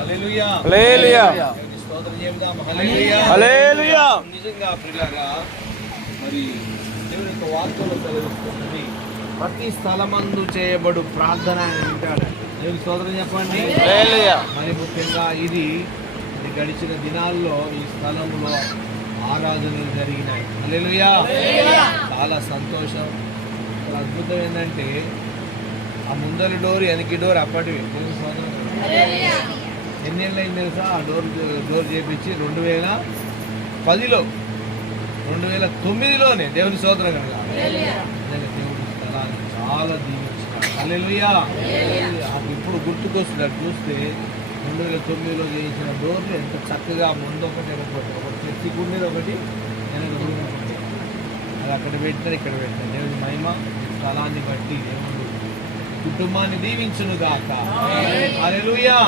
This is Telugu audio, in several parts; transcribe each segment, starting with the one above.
హల్లెలూయా హల్లెలూయా స్తోత్రం చెప్దాం. హల్లెలూయా హల్లెలూయా. నిజంగా ప్రియులారా, మరి దేవుని యొక్క వాక్యంలో చదివిస్తున్నది ప్రతి స్థలమందు చేయబడు ప్రార్థన ఆయన వింటాడు. దేవుని స్తోత్రం చెప్పండి. హల్లెలూయా. మరి ముఖ్యంగా ఇది గడిచిన దినాల్లో ఈ స్థలంలో ఆరాధనలు జరిగినాయి. హల్లెలూయా. చాలా సంతోషం. అద్భుతం ఏంటంటే ఆ ముందరి డోర్ వెనక్కి డోర్ అప్పటివి. దేవుని స్తోత్రం. ఎన్నేళ్ళు అయింది తెలుసా ఆ డోర్ చేపించి? 2010లో 2009లోనే. దేవుని స్తోత్రం కనుక దేవుడి స్థలాన్ని చాలా దీవించారు. హల్లెలూయా. ఇప్పుడు గుర్తుకొస్తుంది చూస్తే 2009లో చేయించిన డోర్లు ఎంత చక్కగా ముందు ఒకటి చర్చి ఉండేది, ఒకటి వెనక రూమ్ ఒకటి. అది అక్కడ పెట్టినారు, ఇక్కడ పెట్టినారు. దేవుడి మహిమ స్థలాన్ని బట్టి దేవుడు కుటుంబాన్ని దీవించును గాక. హల్లెలూయా.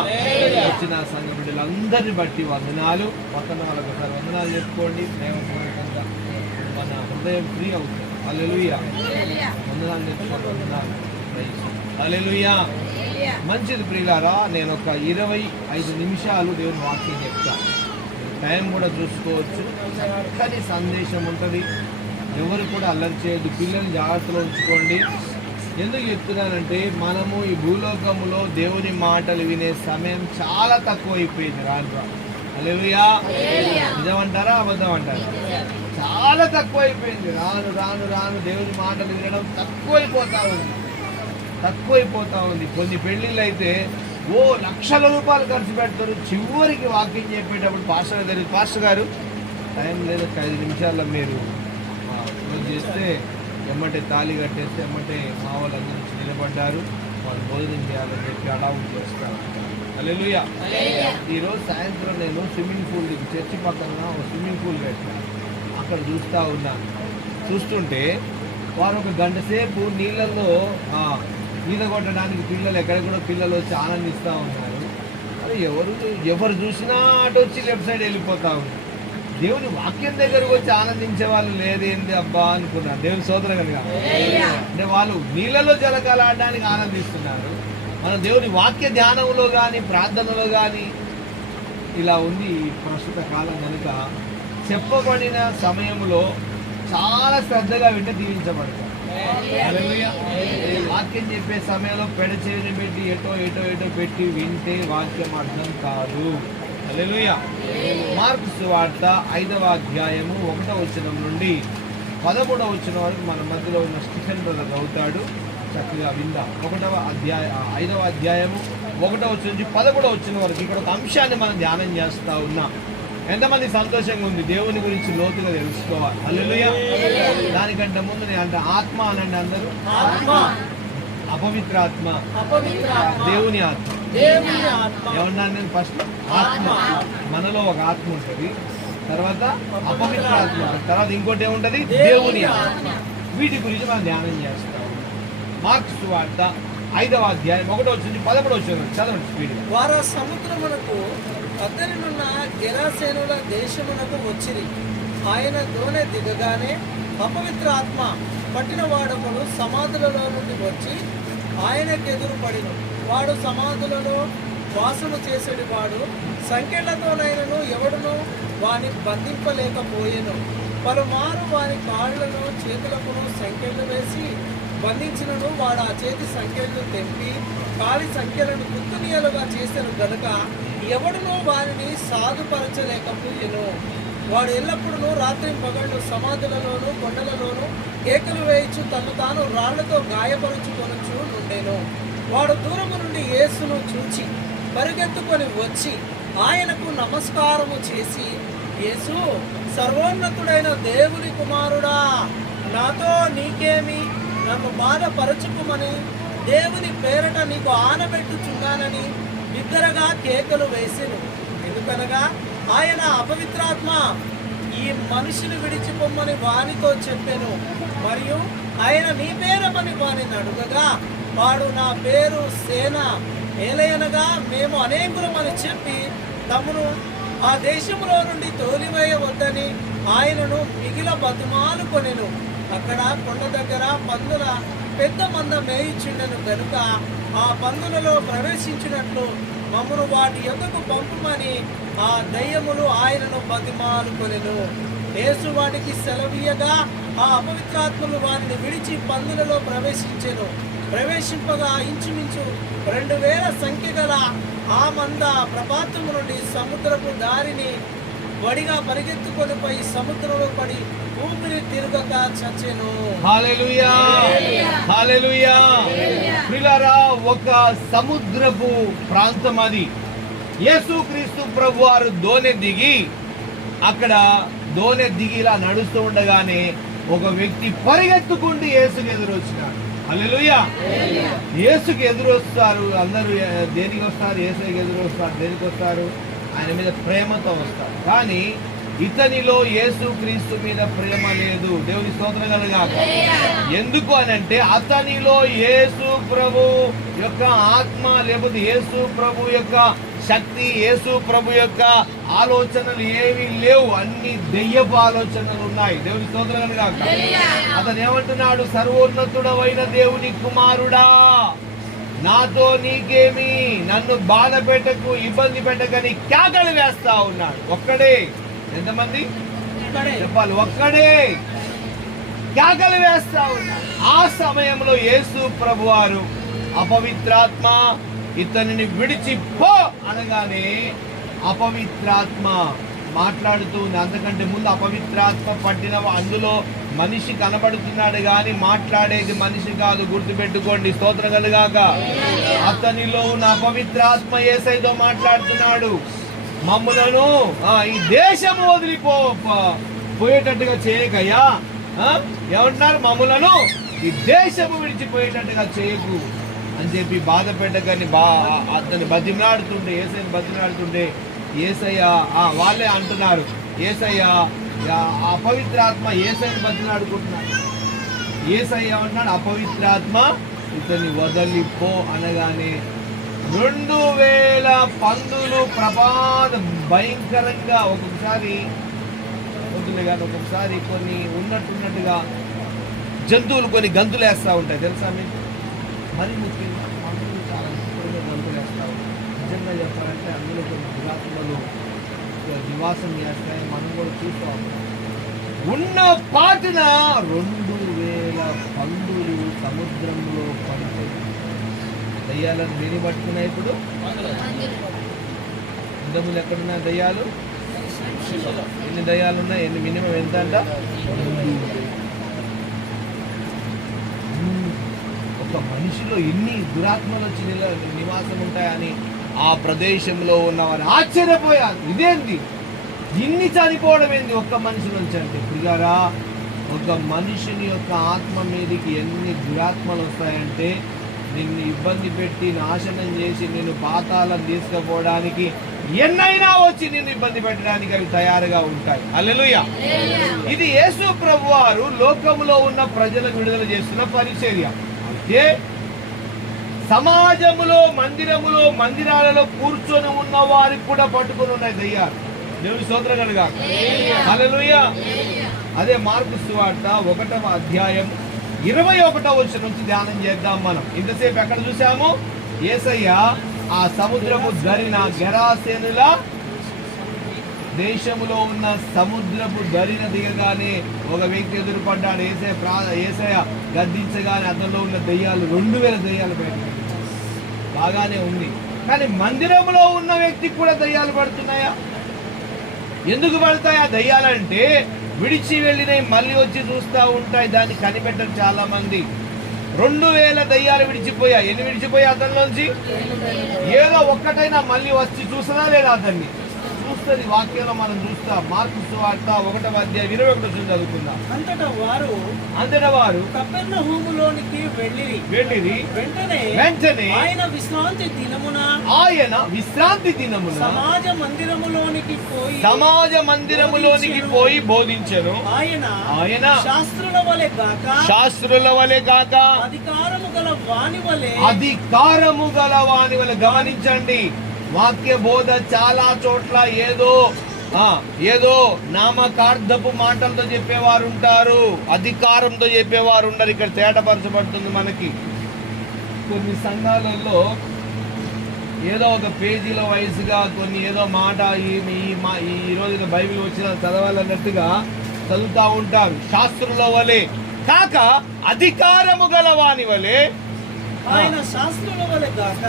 వచ్చిన సంఘ బిడ్డలందరిని బట్టి వందనాలు. పక్కన వాళ్ళకి ఒకసారి వందనాలు చెప్పుకోండి. ప్రేమపూర్వకంగా మన హృదయం ఫ్రీ అవుతుంది. హల్లెలూయా. వందనాలు చెప్పుకోండి. వందనాలు. హల్లెలూయా. మంచిది ప్రియులారా, నేను ఒక 25 నిమిషాలు దేవుని వాక్యం చెప్తాను. టైం కూడా చూసుకోవచ్చు. చక్కని సందేశం ఉంటుంది. ఎవరు కూడా అల్లరి చేయొద్దు. పిల్లల్ని జాగ్రత్తలో ఉంచుకోండి. ఎందుకు చెప్తున్నానంటే మనము ఈ భూలోకములో దేవుని మాటలు వినే సమయం చాలా తక్కువ అయిపోయింది. రాను హల్లెలూయా. నిజమంటారా అబద్ధం అంటారా? చాలా తక్కువ అయిపోయింది. రాను రాను రాను దేవుని మాటలు వినడం తక్కువైపోతా ఉంది. కొన్ని పెళ్ళిళ్ళు అయితే లక్షల రూపాయలు ఖర్చు పెడతారు. చివరికి వాకింగ్ చెప్పేటప్పుడు పాస్టర్ గారు టైం లేదు, 5 నిమిషాల్లో మీరు క్లోజ్ చేస్తే ఎమ్మటే తాళి కట్టేస్తే ఎమ్మటే మా వాళ్ళందరూ నుంచి నిలబడ్డారు, వాళ్ళు భోజనం చేయాలని చెప్పి అలౌట్ చేస్తారు. హల్లెలూయా. ఈరోజు సాయంత్రం నేను స్విమ్మింగ్ పూల్, చర్చి పక్కన ఒక స్విమ్మింగ్ పూల్ పెట్టాను. అక్కడ చూస్తుంటే వారు ఒక గంట సేపు నీళ్ళల్లో ఈత కొట్టడానికి పిల్లలు ఎక్కడెక్కడో పిల్లలు వచ్చి ఆనందిస్తూ ఉన్నారు. అది ఎవరు చూసినా అటు వచ్చి లెఫ్ట్ సైడ్ వెళ్ళిపోతా ఉన్నారు. దేవుని వాక్యం దగ్గరకు వచ్చి ఆనందించే వాళ్ళు లేదేంది అబ్బా అనుకున్నారు. దేవుని స్తోత్రం కనుక అంటే వాళ్ళు నీళ్ళలో జలకాలు ఆడడానికి ఆనందిస్తున్నారు. మనం దేవుని వాక్య ధ్యానంలో కానీ ప్రార్థనలో కానీ ఇలా ఉంది ఈ ప్రస్తుత కాలం కనుక చెప్పబడిన సమయంలో చాలా శ్రద్ధగా వింటే దీవించబడతారు. వాక్యం చెప్పే సమయంలో పెడచేవిని పెట్టి ఎటో పెట్టి వింటే వాక్యం అర్థం కాదు. హల్లెలూయా. మార్కు సువార్త 5వ అధ్యాయము 1వ వచనం నుండి 13వ వచనం వరకు మన మధ్యలో ఉన్న స్టిఫెన్ బ్రదర్ అవుతాడు. చక్కగా విందాం. 5వ అధ్యాయము 1వ వచనం నుంచి 13వ వచనం వరకు ఇక్కడ ఒక అంశాన్ని మనం ధ్యానం చేస్తూ ఉన్నాం. ఎంతమంది సంతోషంగా ఉంది దేవుని గురించి లోతుగా తెలుసుకోవాలి. హల్లెలూయా. దానికంటే ముందు నేను అంటే ఆత్మ అనండి అందరూ. అపవిత్రాత్మ, దేవుని ఆత్మ. ఏమన్నా నేను ఫస్ట్ ఆత్మ, మనలో ఒక ఆత్మ ఉంటుంది, తర్వాత అపవిత్రాత్మ, తర్వాత ఇంకోటి ఏముంటది దేవుని ఆత్మ. వీటి గురించి మనం ధ్యానం చేస్తాం. మార్కు సువార్త 5వ అధ్యాయం 1వ వచనం నుంచి 13వ వచనం చదవండి స్పీడ్. వారు సముద్రమునకు అద్దరినున్న గెరాసేనుల దేశమునకు వచ్చిరి. ఆయన దోణి దిగగానే అపవిత్ర ఆత్మ పట్టిన వాడొకడు సమాధులలో నుండి వచ్చి ఆయనకు ఎదురుపడిను. వాడు సమాధులలో వాసము చేసేటి వాడు, సంకెళ్లతోనైనను ఎవడును వాని బంధింపలేకపోయెను. పలుమారు వాని కాళ్లను చేతులకును సంకెళ్ళు వేసి బంధించినను వాడు ఆ చేతి సంకెళ్ళు తెంపి కాలి సంఖ్యలను గుర్తునీయలుగా చేసెను గనుక ఎవడునో వారిని సాధుపరచలేకపోయెను. వాడు ఎల్లప్పుడూ రాత్రి పగళ్ళు సమాధులలోను కొండలలోను కేకలు వేయించు తను తాను రాళ్లతో గాయపరుచుకొనుచు నుండెను. వాడు దూరము నుండి యేసును చూచి పరిగెత్తుకొని వచ్చి ఆయనకు నమస్కారము చేసి, యేసు, సర్వోన్నతుడైన దేవుని కుమారుడా, నాతో నీకేమి, నన్ను బాధపరచుకుమని దేవుని పేరట నీకు ఆనబెట్టుచున్నానని బిగ్గరగా కేకలు వేసెను. ఎందుకనగా ఆయన అపవిత్రాత్మ ఈ మనిషిని విడిచిపోమ్మని వానితో చెప్పెను. మరియు ఆయన నీ పేరమని వానిని అడుగగా వాడు నా పేరు సేన, ఏలయనగా మేము అనేకులమని చెప్పి తమను ఆ దేశంలో నుండి తోలివేయవద్దని ఆయనను మిగిల బతుమాలు కొనెను. అక్కడ కొండ దగ్గర పందుల పెద్ద మంద మేయిచుండెను గనుక ఆ పందులలో ప్రవేశించినట్లు మమ్మను వాటి యొక్కకు పంపుమని ఆ దయ్యములు ఆయనను బతిమాలుకొనెను. యేసు వాటికి సెలవీయగా ఆ అపవిత్రాత్మలు వారిని విడిచి పందులలో ప్రవేశింపగా ఇంచుమించు 2000 సంఖ్య గల ఆ మంద ప్రపాతము నుండి సముద్రపు దారిని వడిగా పరిగెత్తుకొని పోయి సముద్రంలో పడి ఊపిరి తిరగక చచ్చెను. హల్లెలూయా, హల్లెలూయా. ప్రియులారా, ఒక సముద్రపు ప్రాంతం అది. యేసుక్రీస్తు ప్రభువారు దోణి దిగి ఇలా నడుస్తూ ఉండగానే ఒక వ్యక్తి పరిగెత్తుకుంటూ యేసుకు ఎదురొచ్చినాడు. హల్లెలూయా. యేసుకు ఎదురొస్తారు. అందరూ దేనికి వస్తారు? యేసుకి ఎదురొస్తారు. దేనికి వస్తారు? ఆయన మీద ప్రేమతో వస్తారు. కానీ ఇతనిలో యేసుక్రీస్తు మీద ప్రేమ లేదు. దేవుని స్తోత్రం కలుగాక. ఎందుకు అనంటే అతనిలో యేసు ప్రభు యొక్క ఆత్మ, లేకపోతే యేసు ప్రభు యొక్క శక్తి, యేసు ప్రభు యొక్క ఆలోచనలు ఏమీ లేవు. అన్ని దెయ్యపు ఆలోచనలు ఉన్నాయి. దేవుని స్తోత్రం కలుగాక. అతను ఏమంటున్నాడు? సర్వోన్నతుడవైన దేవుని కుమారుడా, నాతో నీకేమి, నన్ను బాధ పెట్టకు, ఇబ్బంది పెట్టకని కేకలు వేస్తా ఉన్నాడు. ఒక్కడే. ఎంతమంది చెప్పాలి? ఒక్కడే కేకలు వేస్తా ఉన్నాడు. ఆ సమయంలో యేసు ప్రభువారు అపవిత్రాత్మ ఇతనిని విడిచిపో అనగానే అపవిత్రాత్మ మాట్లాడుతూ ఉంది. అంతకంటే ముందు అపవిత్రాత్మ పట్టిన అందులో మనిషి కనబడుతున్నాడు కానీ మాట్లాడేది మనిషి కాదు. గుర్తుపెట్టుకోండి. స్తోత్రం కలుగాక. అతనిలో ఉన్న అపవిత్రాత్మ యేసయ్యతో మాట్లాడుతున్నాడు. మమ్ములను ఈ దేశము పోయేటట్టుగా చేయకయ్యా. ఏమంటున్నారు? మమ్ములను ఈ దేశము విడిచిపోయేటట్టుగా చేయకు అని చెప్పి బాధ పెట్టకని అతన్ని బతిమలాడుతుంటే, యేసయ్యని బతిమలాడుతుంటే యేసయ్య వాళ్ళే అంటున్నారు, యేసయ్య అపవిత్రాత్మ యేసయ్యని బతిమలాడుకుంటున్నాడు. యేసయ్య అన్నాడు, అపవిత్రాత్మ ఇతన్ని వదలిపో అనగానే 2000 పందులు ప్రమాదం భయంకరంగా ఒక్కొక్కసారి వద్దులే కానీ ఒక్కొక్కసారి కొన్ని ఉన్నట్టుగా జంతువులు కొన్ని గంతులు వేస్తూ ఉంటాయి. తెలుసా మీకు? మరి ముఖ్యంగా పందులు చాలా ఇష్టంగా గంతులు వేస్తూ ఉంటాయి. నిజంగా చెప్పాలంటే అందులో కొన్ని దురాత్మలు నివాసం చేస్తాయి. మనం కూడా చూస్తూ ఉంటాం. ఉన్న పాటిన 2000 పందులు సముద్రంలో పడిపోయి దయ్యాలను దేని పట్టుకున్నాయి? ఇప్పుడు ఇంతకుముందు ఎక్కడున్నా దయ్యాలు? ఎన్ని దయ్యాలు ఉన్నాయి? మినిమం ఎంత అంట? ఒక మనిషిలో ఎన్ని దురాత్మలు వచ్చి నివాసం ఉంటాయని ఆ ప్రదేశంలో ఉన్నవారు ఆశ్చర్యపోయారు. ఇదేంటి ఇన్ని చనిపోవడం ఏంది ఒక్క మనిషి నుంచి అంటే? ప్రియారా, ఒక మనిషిని యొక్క ఆత్మ మీదకి ఎన్ని దురాత్మలు వస్తాయంటే నిన్ను ఇబ్బంది పెట్టి నాశనం చేసి నిన్ను పాతాళం తీసుకుపోవడానికి ఎన్నైనా వచ్చి నిన్ను ఇబ్బంది పెట్టడానికి అవి తయారుగా ఉంటాయి. హల్లెలూయా. ఇది యేసు ప్రభువారు లోకములో ఉన్న ప్రజలకు విడుదల చేస్తున్న పరిచర్య. అయితే సమాజములో మందిరాలలో కూర్చొని ఉన్న వారికి కూడా పట్టుకొని ఉన్నాయి దయ్యాలు. దేవుని స్తోత్రం కలుగాక. హల్లెలూయా. అదే మార్కు సువార్త 1వ అధ్యాయం 21వ వచనం నుంచి ధ్యానం చేద్దాం మనం. ఇంతసేపు ఎక్కడ చూసాము? యేసయ్య ఆ సముద్రపు దరిన గెరాసేనుల దేశములో ఉన్న సముద్రపు దరిన దిగగానే ఒక వ్యక్తి ఎదురుపడ్డాడు. యేసయ్య గద్దించగానే అతనిలో ఉన్న దయ్యాలు 2000 దయ్యాలు బయట బాగానే ఉంది. కానీ మందిరంలో ఉన్న వ్యక్తికి కూడా దయ్యాలు పడుతున్నాయా? ఎందుకు పడతాయి ఆ దయ్యాలంటే విడిచి వెళ్ళినవి మళ్ళీ వచ్చి చూస్తూ ఉంటాయి. దాన్ని కనిపెట్టరు చాలా మంది. 2000 దయ్యాలు విడిచిపోయా. ఎన్ని విడిచిపోయా అతనిలోంచి? ఏదో ఒక్కటైనా మళ్ళీ వచ్చి చూస్తుందా లేదా? అతన్ని చూస్తుంది. వాక్యంలో మనం చూస్తాం. మార్కు సువార్త 1వ అధ్యాయం 21 చదువుకుందాం. అంతటా వారు కపెర్నహూములోనికి వెళ్ళిరి. వెంటనే ఆయన విశ్రాంతి దినమున సమాజ మందిరములోనికి పోయి బోధించెను. ఆయన శాస్త్రుల వలె గాక అధికారము గల వాని వలె. గమనించండి, వాక్య బోధ చాలా చోట్ల ఏదో నామకార్థపు మాటలతో చెప్పేవారు ఉంటారు, అధికారంతో చెప్పేవారు ఉండరు. ఇక్కడ తేటపరచబడుతుంది మనకి. కొన్ని సంఘాలలో ఏదో ఒక పేజీల వయసుగా కొన్ని ఏదో మాట ఈ రోజున బైబిల్ వచ్చిన చదవాలన్నట్టుగా చదువుతా ఉంటారు. శాస్త్రుల వలె కాక అధికారము గలవాని వలె, ఆయన శాస్త్రుల వలె కాక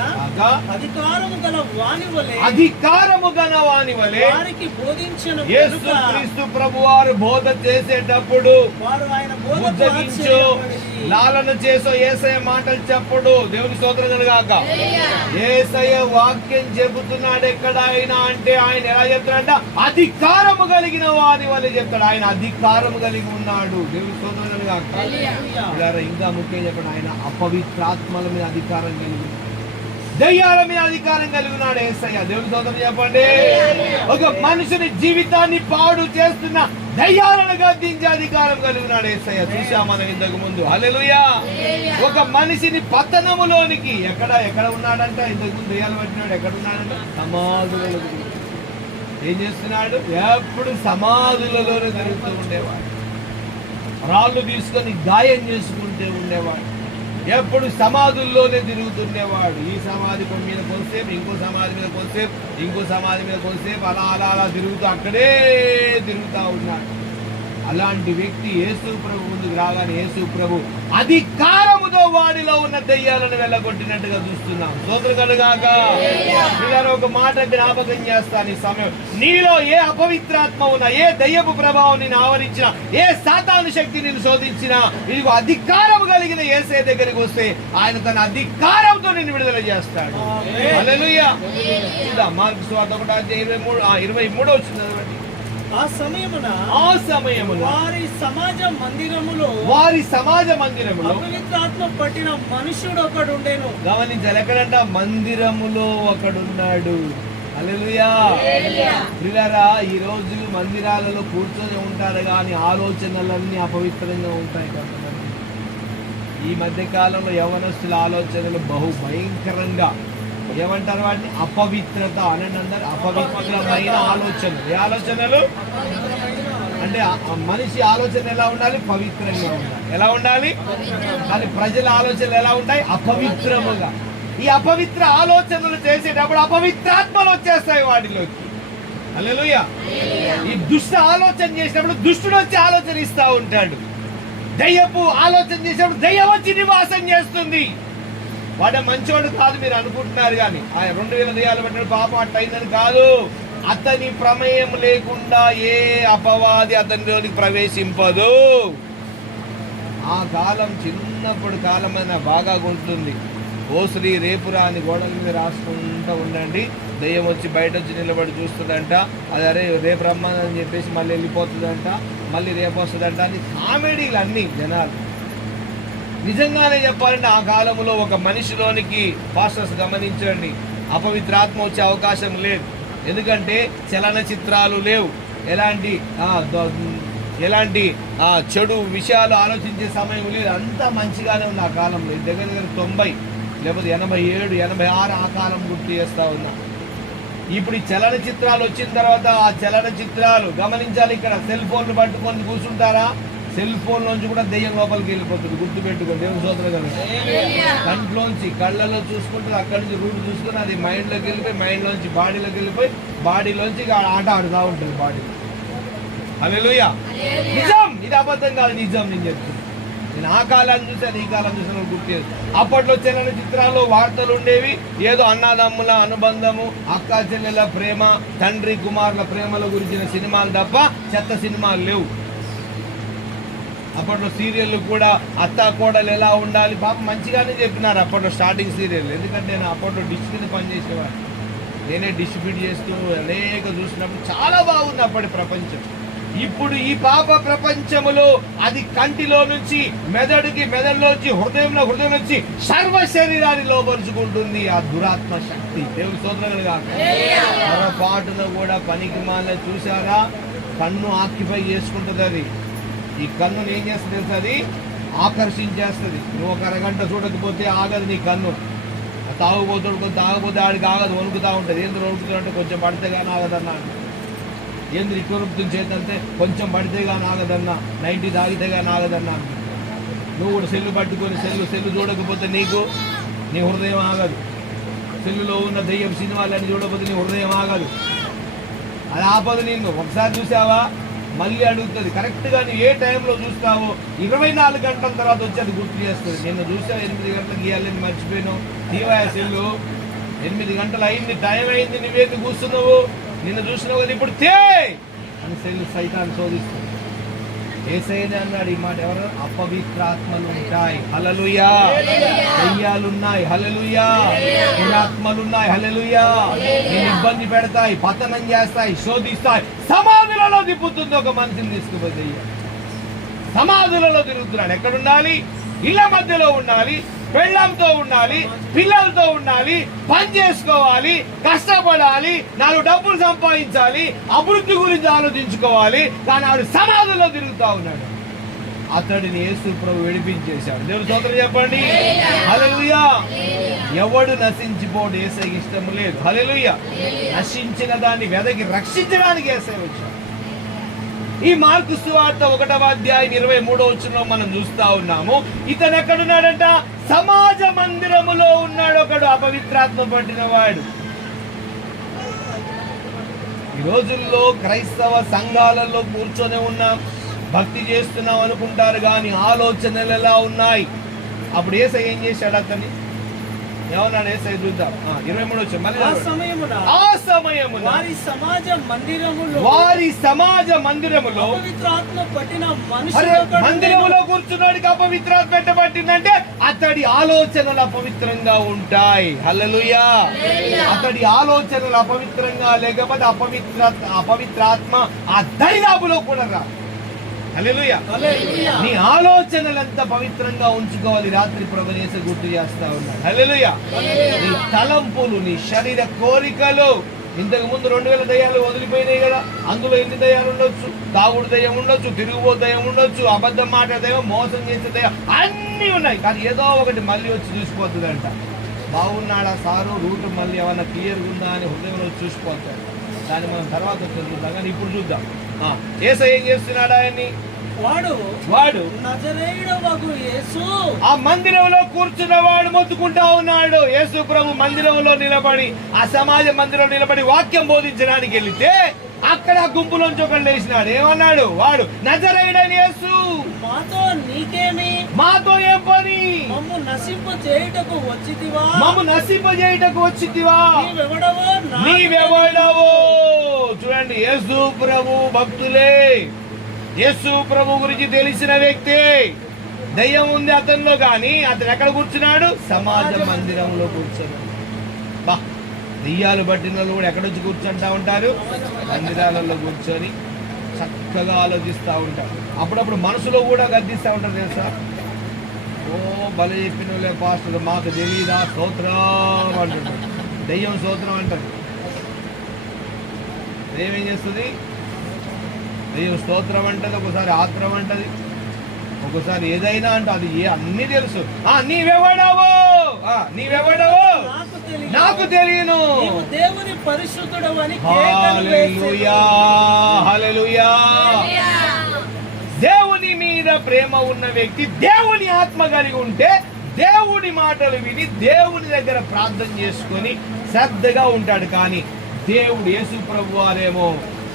అధికారము గల వాని వలె వారికి బోధించిన యేసుక్రీస్తు ప్రభువారు బోధ చేసేటప్పుడు వారు ఆయన బుద్ధగించు లాలన చేసో యేసయ్య మాటలు చెప్పుడు. దేవుని స్తోత్రం కలుగాక. యేసయ్య వాక్యం చెబుతున్నాడు ఎక్కడ ఆయన అంటే ఆయన ఎలా చెప్తాడంట, అధికారము కలిగిన వాని వల్ల చెప్తాడు. ఆయన అధికారము కలిగి ఉన్నాడు. దేవుని స్తోత్రం కలుగాక. ఇంకా ముఖ్యంగా చెప్పండి, ఆయన అపవిత్రాత్మల మీద అధికారం కలిగి, దయ్యాల మీద అధికారం కలిగి ఉన్నాడు యేసయ్య. దేవుని స్తోత్రం చెప్పండి. ఒక మనుషుని జీవితాన్ని పాడు చేస్తున్న దయ్యాలను గద్దించే అధికారం కలిగి ఉన్నాడు యేసయ్య. చూసాం మనం ఇంతకు ముందు. హల్లెలూయా. ఒక మనిషిని పతనములోనికి ఎక్కడ ఉన్నాడంట, ఇంతకు ముందు దయ్యాలు పట్టినాడు. ఎక్కడ ఉన్నాడంట, సమాధులలో. ఏం చేస్తున్నాడు, ఎప్పుడు సమాధులలోనే తిరుగుతూ ఉండేవాడు. రాళ్ళు తీసుకొని గాయం చేసుకుంటూ ఉండేవాడు. ఎప్పుడు సమాధుల్లోనే తిరుగుతుండేవాడు. ఈ సమాధి మీద కొంతసేపు, ఇంకో సమాధి మీద కొంతసేపు, ఇంకో సమాధి మీద కొంతసేపు, అలా తిరుగుతూ అక్కడే తిరుగుతూ ఉన్నాడు. అలాంటి వ్యక్తి యేసు ప్రభు ముందుకు రాగానే యేసు ప్రభు అధికారముతో వాడిలో ఉన్న దయ్యాలను వెళ్ళగొట్టినట్టుగా చూస్తున్నాం. స్తోత్రం కలుగాక. ఒక మాట జ్ఞాపకం చేస్తాను ఈ సమయం. నీలో ఏ అపవిత్రాత్మ ఉన్నా, ఏ దయ్యపు ప్రభావం నిన్ను ఆవరించినా, ఏ సాతాను శక్తి నిన్ను శోధించినా, ఇదిగో అధికారం కలిగిన యేసయ్య దగ్గరికి వస్తే ఆయన తన అధికారంతో నిన్ను విడుదల చేస్తాడు. హల్లెలూయా. మార్కు సువార్త 1:23 వచ్చింది. ఆ సమయమున వారి సమాజ మందిరములో అపవిత్రాత్మ పట్టిన మనుషుడు ఒకడు ఉండెను. గమనించాలి, ఎక్కడంట, మందిరములో ఒకడున్నాడు. హల్లెలూయా. ప్రియులారా, ఈ రోజు మందిరాలలో కూర్చొని ఉంటారు కానీ ఆలోచనలన్నీ అపవిత్రంగా ఉంటాయి. కొంతమంది ఈ మధ్య కాలంలో యవనస్తుల ఆలోచనలు బహు భయంకరంగా, ఏమంటారు వాటిని, అపవిత్రత అని అందరు. అపవిత్రమైన ఆలోచనలు. ఏ ఆలోచనలు అంటే మనిషి ఆలోచన ఎలా ఉండాలి, పవిత్రంగా ఉండాలి. ఎలా ఉండాలి? కానీ ప్రజల ఆలోచనలు ఎలా ఉంటాయి, అపవిత్రముగా. ఈ అపవిత్ర ఆలోచనలు చేసేటప్పుడు అపవిత్రాత్మలు వచ్చేస్తాయి వాటిలోకి. హల్లెలూయా. ఈ దుష్ట ఆలోచన చేసినప్పుడు దుష్టుడు వచ్చి ఆలోచన ఇస్తా ఉంటాడు. దయ్యపు ఆలోచన చేసినప్పుడు దయ్యం వచ్చి నివాసం చేస్తుంది. వాడే మంచివాడు కాదు మీరు అనుకుంటున్నారు కానీ, ఆ 2000 దయ్యాలు పట్టిన పాపం అట్టయిందని కాదు. అతని ప్రమేయం లేకుండా ఏ అపవాది అతనిలోనికి ప్రవేశింపదు. ఆ కాలం చిన్నప్పుడు కాలమైన బాగా ఉంటుంది. ఓశ్రీ రేపురా అని గోడల మీద రాసుకుంటూ ఉండండి. దయ్యం వచ్చి బయట వచ్చి నిలబడి చూస్తుందంట. అది అరే రేపు రమ్మని చెప్పేసి మళ్ళీ వెళ్ళిపోతుందంట, మళ్ళీ రేపు వస్తుందంట అని కామెడీలు అన్నీ జనాలు. నిజంగానే చెప్పాలంటే ఆ కాలంలో ఒక మనిషిలోనికి పాస్టర్స్ గమనించండి, అపవిత్రాత్మ వచ్చే అవకాశం లేదు. ఎందుకంటే చలనచిత్రాలు లేవు, ఎలాంటి చెడు విషయాలు ఆలోచించే సమయం లేదు. అంతా మంచిగానే ఉంది ఆ కాలంలో. దగ్గర 90 లేకపోతే 87, 86 ఆ కాలం గుర్తు చేస్తూ ఉన్నా. ఇప్పుడు ఈ చలనచిత్రాలు వచ్చిన తర్వాత ఆ చలనచిత్రాలు గమనించాలి. ఇక్కడ సెల్ ఫోన్లు పట్టుకొని కూర్చుంటారా, సెల్ ఫోన్ నుంచి కూడా దెయ్యం లోపలికి వెళ్ళిపోతుంది. గుర్తుపెట్టుకో. దేవుని స్తోత్రం కలుగుతుంది. కంట్లోంచి కళ్ళలో చూసుకుంటుంది, అక్కడి నుంచి రూట్ చూసుకుని అది మైండ్లోకి వెళ్ళిపోయి, మైండ్లోంచి బాడీలోకి వెళ్ళిపోయి, బాడీలోంచి ఆట ఆడుతూ ఉంటుంది బాడీ. హల్లెలూయా. నిజం, ఇది అబద్ధం కాదు, నిజం. నేను చెప్తున్నాను. నేను ఆ కాలాన్ని చూసాను, ఈ కాలం చూసాను గుర్తు. అప్పట్లో చలన చిత్రాలు వార్తలు ఉండేవి. ఏదో అన్నదమ్ముల అనుబంధము, అక్కా చెల్లెల ప్రేమ, తండ్రి కుమారుల ప్రేమల గురించిన సినిమాలు తప్ప చెత్త సినిమాలు లేవు. అప్పట్లో సీరియళ్ళు కూడా అత్తా కోడలు ఎలా ఉండాలి పాపం మంచిగానే చెప్పినారు అప్పట్లో స్టార్టింగ్ సీరియల్. ఎందుకంటే నేను అప్పట్లో డిష్ కింద పనిచేసేవాడు. నేనే డిస్ట్రిబ్యూట్ చేస్తూ అనేక చూసినప్పుడు చాలా బాగుంది అప్పటి ప్రపంచం. ఇప్పుడు ఈ పాప ప్రపంచములో అది కంటిలో నుంచి మెదడులోంచి హృదయం నుంచి సర్వ శరీరాన్ని లోపరుచుకుంటుంది ఆ దురాత్మ శక్తి. దేవుని స్తోత్రాలు కాక. పొరపాటున కూడా పనికి మాల చూసారా, కన్ను ఆక్యుపై చేసుకుంటుంది. అది ఈ కన్నుని ఏం చేస్తుంది తెలుసు, అది ఆకర్షించేస్తుంది. నువ్వు ఒక అరగంట చూడకపోతే ఆగదు నీ కన్ను. తాగబోతే ఆడికి ఆగదు, వణుకుతూ ఉంటుంది. ఎందుకు వణుకుతా అంటే కొంచెం పడితే కానీ ఆగదన్నా, ఎందుకు ఇక్కురుపుతుంది చేతంటే కొంచెం పడితే కానీ ఆగదన్నా, 90 తాగితే కానీ ఆగదన్నా. నువ్వు కూడా సెల్లు పట్టుకొని సెల్లు చూడకపోతే నీ హృదయం ఆగదు. సెల్లులో ఉన్న దెయ్యం సినిమాలన్నీ చూడకపోతే నీ హృదయం ఆగదు, అది ఆపదు నిన్ను. ఒకసారి చూసావా మళ్ళీ అడుగుతుంది. కరెక్ట్గా నువ్వు ఏ టైంలో చూస్తావో 24 గంటల తర్వాత వచ్చి అది గుర్తు చేస్తుంది. నిన్ను చూసావు 8 గంటలకు గీయాలని మర్చిపోయాను, తీవా సెల్లు 8 గంటలు అయింది, టైం అయింది, నువ్వేందుకు కూర్చున్నావు, నిన్ను చూసినావు కదా ఇప్పుడు తే అని సెల్లు సైతాన్ని శోధిస్తుంది. యేసయ్యనే అన్నాడు ఈ మాట, ఎవరు? అపవిత్రాత్మలు ఉంటాయి, హల్లెలూయా, దయ్యాలున్నాయి, హల్లెలూయా, దురాత్మలున్నాయి, హల్లెలూయా, నేను ఇబ్బంది పెడతాయి, పతనం చేస్తాయి, శోధిస్తాయి. సమాధులలో తిప్పుతుంది ఒక మనిషిని తీసుకుపోయి దయ్యం. సమాధులలో తిరుగుతున్నాడు. ఎక్కడుండాలి? ఇళ్ళ మధ్యలో ఉండాలి, పెళ్ళంతో ఉండాలి, పిల్లలతో ఉండాలి, పని చేసుకోవాలి, కష్టపడాలి, 4 డబ్బులు సంపాదించాలి, అభివృద్ధి గురించి ఆలోచించుకోవాలి. కానీ ఆవిడ సమాధుల్లో తిరుగుతా ఉన్నాడు. అతడిని యేసు ప్రభు విడిపించేశాడు. దేవుని స్తోత్రం చెప్పండి, హల్లెలూయా. ఎవడు నశించిపోడు, యేసయ్యకి ఇష్టం లేదు, హల్లెలూయా. నశించిన దాన్ని వెదకి రక్షించడానికి యేసయ్య వచ్చాడు. ఈ మార్కు సువార్త 1వ అధ్యాయం 23వ వచనంలో మనం చూస్తా ఉన్నాము. ఇతను ఎక్కడున్నాడంట? సమాజ మందిరములో ఉన్నాడు. ఒకడు అపవిత్రాత్మ పట్టినవాడు. ఈ రోజుల్లో క్రైస్తవ సంఘాలలో కూర్చొని ఉన్నాం, భక్తి చేస్తున్నాం అనుకుంటారు, కానీ ఆలోచనలు ఎలా ఉన్నాయి? అప్పుడు యేసయ్య ఏం చేశాడు? అతన్ని ఏమన్నాడు? యేసయ్య చూద్దాం 23 వచ్చి మళ్ళీ. ఆ సమయమున వారి సమాజ మందిరములో మందిరములో కూర్చున్నాడికి అపవిత్రాత్మ పెట్టబట్టిందంటే అతడి ఆలోచనలు అపవిత్రంగా ఉంటాయి, హల్లెలూయా. అతడి ఆలోచనలు అపవిత్రంగా లేకపోతే అపవిత్రాత్మ ఆ దరిదాపులో కూడా రా, హల్లెలూయా. నీ ఆలోచనలంతా పవిత్రంగా ఉంచుకోవాలి. రాత్రి ప్రభువు యేసు గుర్తు చేస్తా ఉన్నాడు, హల్లెలూయా. నీ తలంపులు, నీ శరీర కోరికలు, ఇంతకు ముందు 2000 దయ్యాలు వదిలిపోయినాయి కదా, అందులో ఎన్ని దయ్యాలు ఉండొచ్చు? తాగుడు దయ్యం ఉండొచ్చు, తిరుగుబోతు దయ్యం ఉండొచ్చు, అబద్ధం మాట దయ్యం, మోసం చేసే దయ్యం, అన్నీ ఉన్నాయి. కానీ ఏదో ఒకటి మళ్ళీ వచ్చి చూసిపోతుందంట. బాగున్నాడా సారు, రూట్ మళ్ళీ ఏమన్నా క్లియర్గా ఉందా అని హృదయంలో చూసిపోతాడు. దాన్ని మనం తర్వాత చూద్దాం, కానీ ఇప్పుడు చూద్దాం. యేసయ్య ఏం చేస్తున్నాడు? ఆయన్ని వాడు నజరేయుడవగు యేసు ఆ మందిరంలో కూర్చున్నవాడు మొత్తుకుంటా ఉన్నాడు. యేసు ప్రభు మందిరంలో నిలబడి, ఆ సమాజ మందిరంలో నిలబడి వాక్యం బోధించడానికి వెళితే అక్కడ గుంపులోంచి ఒకడు లేచినాడు. ఏమన్నాడు? వాడు నజరేయుడైన యేసు, మాతో నీకేమి, మాతో ఏం పని? మమ్ము నశింపజేయుటకు వచ్చితివా? నీవెవడవో? చూడండి, యేసు ప్రభు భక్తులే, యేసు ప్రభు గురించి తెలిసిన వ్యక్తి. దయ్యం ఉంది అతనిలో, కానీ అతను ఎక్కడ కూర్చున్నాడు? సమాజ మందిరంలో కూర్చున్నాడు. బా, దెయ్యాలు పట్టిన వాళ్ళు కూడా ఎక్కడొచ్చి కూర్చుంటా ఉంటారు? మందిరాలలో కూర్చొని చక్కగా ఆలోచిస్తూ ఉంటారు. అప్పుడప్పుడు మనసులో కూడా గద్దిస్తూ ఉంటారు, తెలుసా? ఓ బలి చెప్పిన పాస్టర్, మాకు తెలీదా స్తోత్రం అంటుంటారు. దెయ్యం స్తోత్రం అంటారు. దెయ్యం ఏం చేస్తుంది? దెయ్యం స్తోత్రం అంటది, ఒకసారి ఆత్రం అంటది, ఒకసారి ఏదైనా అంటే అది అన్ని తెలుసు. నీవెవడవో? నాకు తెలియను. దేవుని పరిశుద్ధుడవని. హల్లెలూయా, హల్లెలూయా. దేవుని మీద ప్రేమ ఉన్న వ్యక్తి, దేవుని ఆత్మ కలిగి ఉంటే దేవుని మాటలు విని దేవుని దగ్గర ప్రార్థన చేసుకొని శ్రద్ధగా ఉంటాడు. కానీ దేవుడు యేసు ప్రభు వారేమో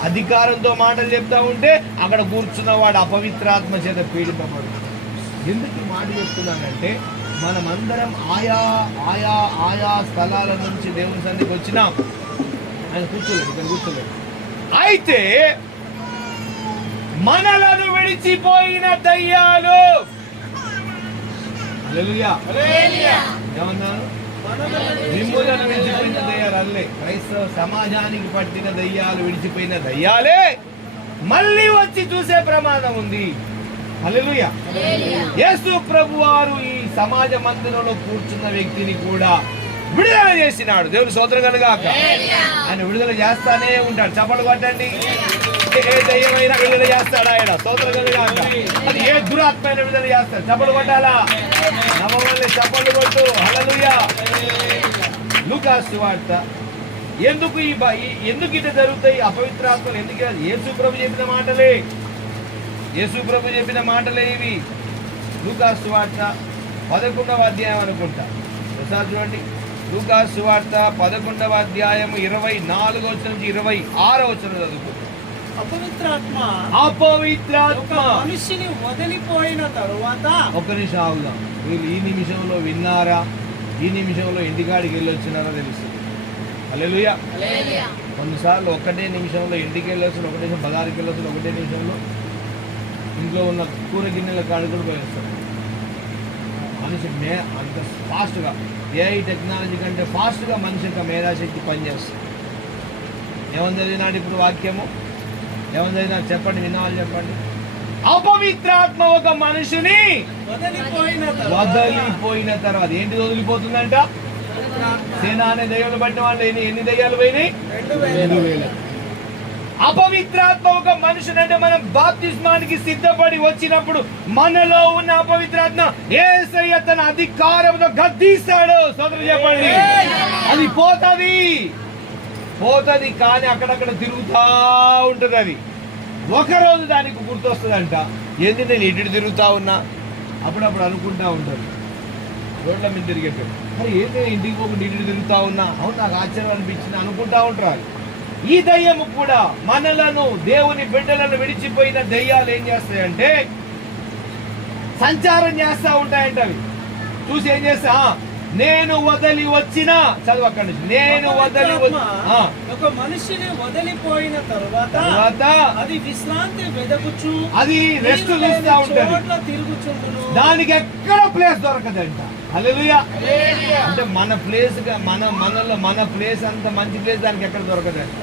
అధికారంతో మాటలు చెప్తా ఉంటే అక్కడ కూర్చున్న వాడు అపవిత్రాత్మ చేత పీడింపబడు. ఎందుకు మాట చెప్తున్నానంటే, మనమందరం ఆయా ఆయా ఆయా స్థలాల నుంచి దేవుని సన్నిధికి వచ్చినాం. ఆయన కూర్చోలేదు, ఇక్కడ కూర్చోలేదు. అయితే మనలను విడిచిపోయిన దయ్యాలు, హల్లెలూయా, ఏమన్నారు? మిమ్ములను విడిచిపోయిన దయ్యాలు అల్లే. క్రైస్తవ సమాజానికి పట్టిన దయ్యాలు, విడిచిపోయిన దయ్యాలే మళ్ళీ వచ్చి చూసే ప్రమాదం ఉంది. హల్లెలూయా. యేసు ప్రభువారు ఈ సమాజ మందిరంలో కూర్చున్న వ్యక్తిని కూడా విడుదల చేసినాడు. దేవుని స్తోత్రం కలుగాక. ఆయన విడుదల చేస్తానే ఉంటాడు. చప్పట్లు కొట్టండి. ఏ దయ్యమైనా విడుదల చేస్తాడు ఆయన. స్తోత్రం కలుగాక. అది ఏ దురాత్మైన విడుదల చేస్తాడు. చప్పట్లు కొట్టాలా? నమ్మవల్లి చప్పట్లు కొట్టు. హల్లెలూయా. లూకా సువార్త. ఎందుకు ఇట్లా జరుగుతాయి అపవిత్రాత్మలు? ఎందుకు? యేసు ప్రభు చెప్పిన మాటలే, యేసు ప్రభు చెప్పిన మాటలే ఇవి. లూకా సువార్త 11వ అధ్యాయం అనుకుంటా, ఒకసారి చూడండి. లూకాసు సువార్త 11వ అధ్యాయం 24వ వచనం నుంచి 26వ వచనం చదువుకుందాం. అపవిత్రాత్మ అపవిత్రాత్మ మనిషిని వదిలిపోయిన తరువాత. ఒక్క నిమిషం ఆగుదాం. వీళ్ళు ఈ నిమిషంలో విన్నారా, ఈ నిమిషంలో ఇంటికాడికి వెళ్ళి వచ్చినారా తెలుస్తుంది. హల్లెలూయా. కొన్నిసార్లు ఒకటే నిమిషంలో ఇంటికి వెళ్ళొచ్చు, ఒకటే నిమిషం బజార్కి వెళ్ళొచ్చు, ఒకటే నిమిషంలో ఇంట్లో ఉన్న కూర గిన్నెల కాడికి కూడా పోయేస్తారు. మనిషి అంత ఫాస్ట్గా ఏఐ టెక్నాలజీ కంటే ఫాస్ట్గా మనిషి యొక్క మేధాశక్తి పనిచేస్తుంది. ఏమని చదివినాడు ఇప్పుడు వాక్యము? ఏమని చదివినాడు చెప్పండి, వినాలి చెప్పండి. అపవిత్రాత్మ ఒక మనుషుని వదిలిపోయిన తర్వాత ఏంటి వదిలిపోతుందంట? సేన అనే దయ్యాలు పట్టిన వాళ్ళు ఎన్ని దయ్యాలు పోయినాయి? 2000. అపవిత్రాత్మ ఒక మనుషుని అంటే మనం బాప్తిస్మానికి సిద్ధపడి వచ్చినప్పుడు మనలో ఉన్న అపవిత్రాత్మ యేసయ్య తన అధికారంతో గద్దిస్తాడు. సోదరు చెప్పండి, అది పోతది కానీ అక్కడక్కడ తిరుగుతా ఉంటుంది. అది ఒకరోజు దానికి గుర్తొస్తుందంట, ఏంది నేను ఇటు తిరుగుతా ఉన్నా. అప్పుడప్పుడు అనుకుంటా ఉంటుంది రోడ్ల మీద తిరిగేటప్పుడు, మరి ఏంటి ఇంటికి పోకుండా ఇటు తిరుగుతా ఉన్నా, అవును నాకు ఆశ్చర్యం అనిపించింది అనుకుంటా ఉంటారు. ఈ దయ్యము కూడా మనలను, దేవుని బిడ్డలను విడిచిపోయిన దయ్యాలు ఏం చేస్తాయంటే సంచారం చేస్తూ ఉంటాయంట. అవి చూసి ఏం చేస్తా, నేను వదిలి వచ్చిన చదువు అక్కడి నుంచి, నేను వదిలి ఒక మనిషిని వదిలిపోయిన తరువాత అది విశ్రాంతి వెదకుచు, అది రెస్ట్ చూస్తూ ఉంటుంది, తిరుగుచుండును, దానికి ఎక్కడ ప్లేస్ దొరకదంట. హల్లెలూయా. అంటే మన ప్లేస్ మన ప్లేస్ అంత మంచి ప్లేస్ దానికి ఎక్కడ దొరకదంట.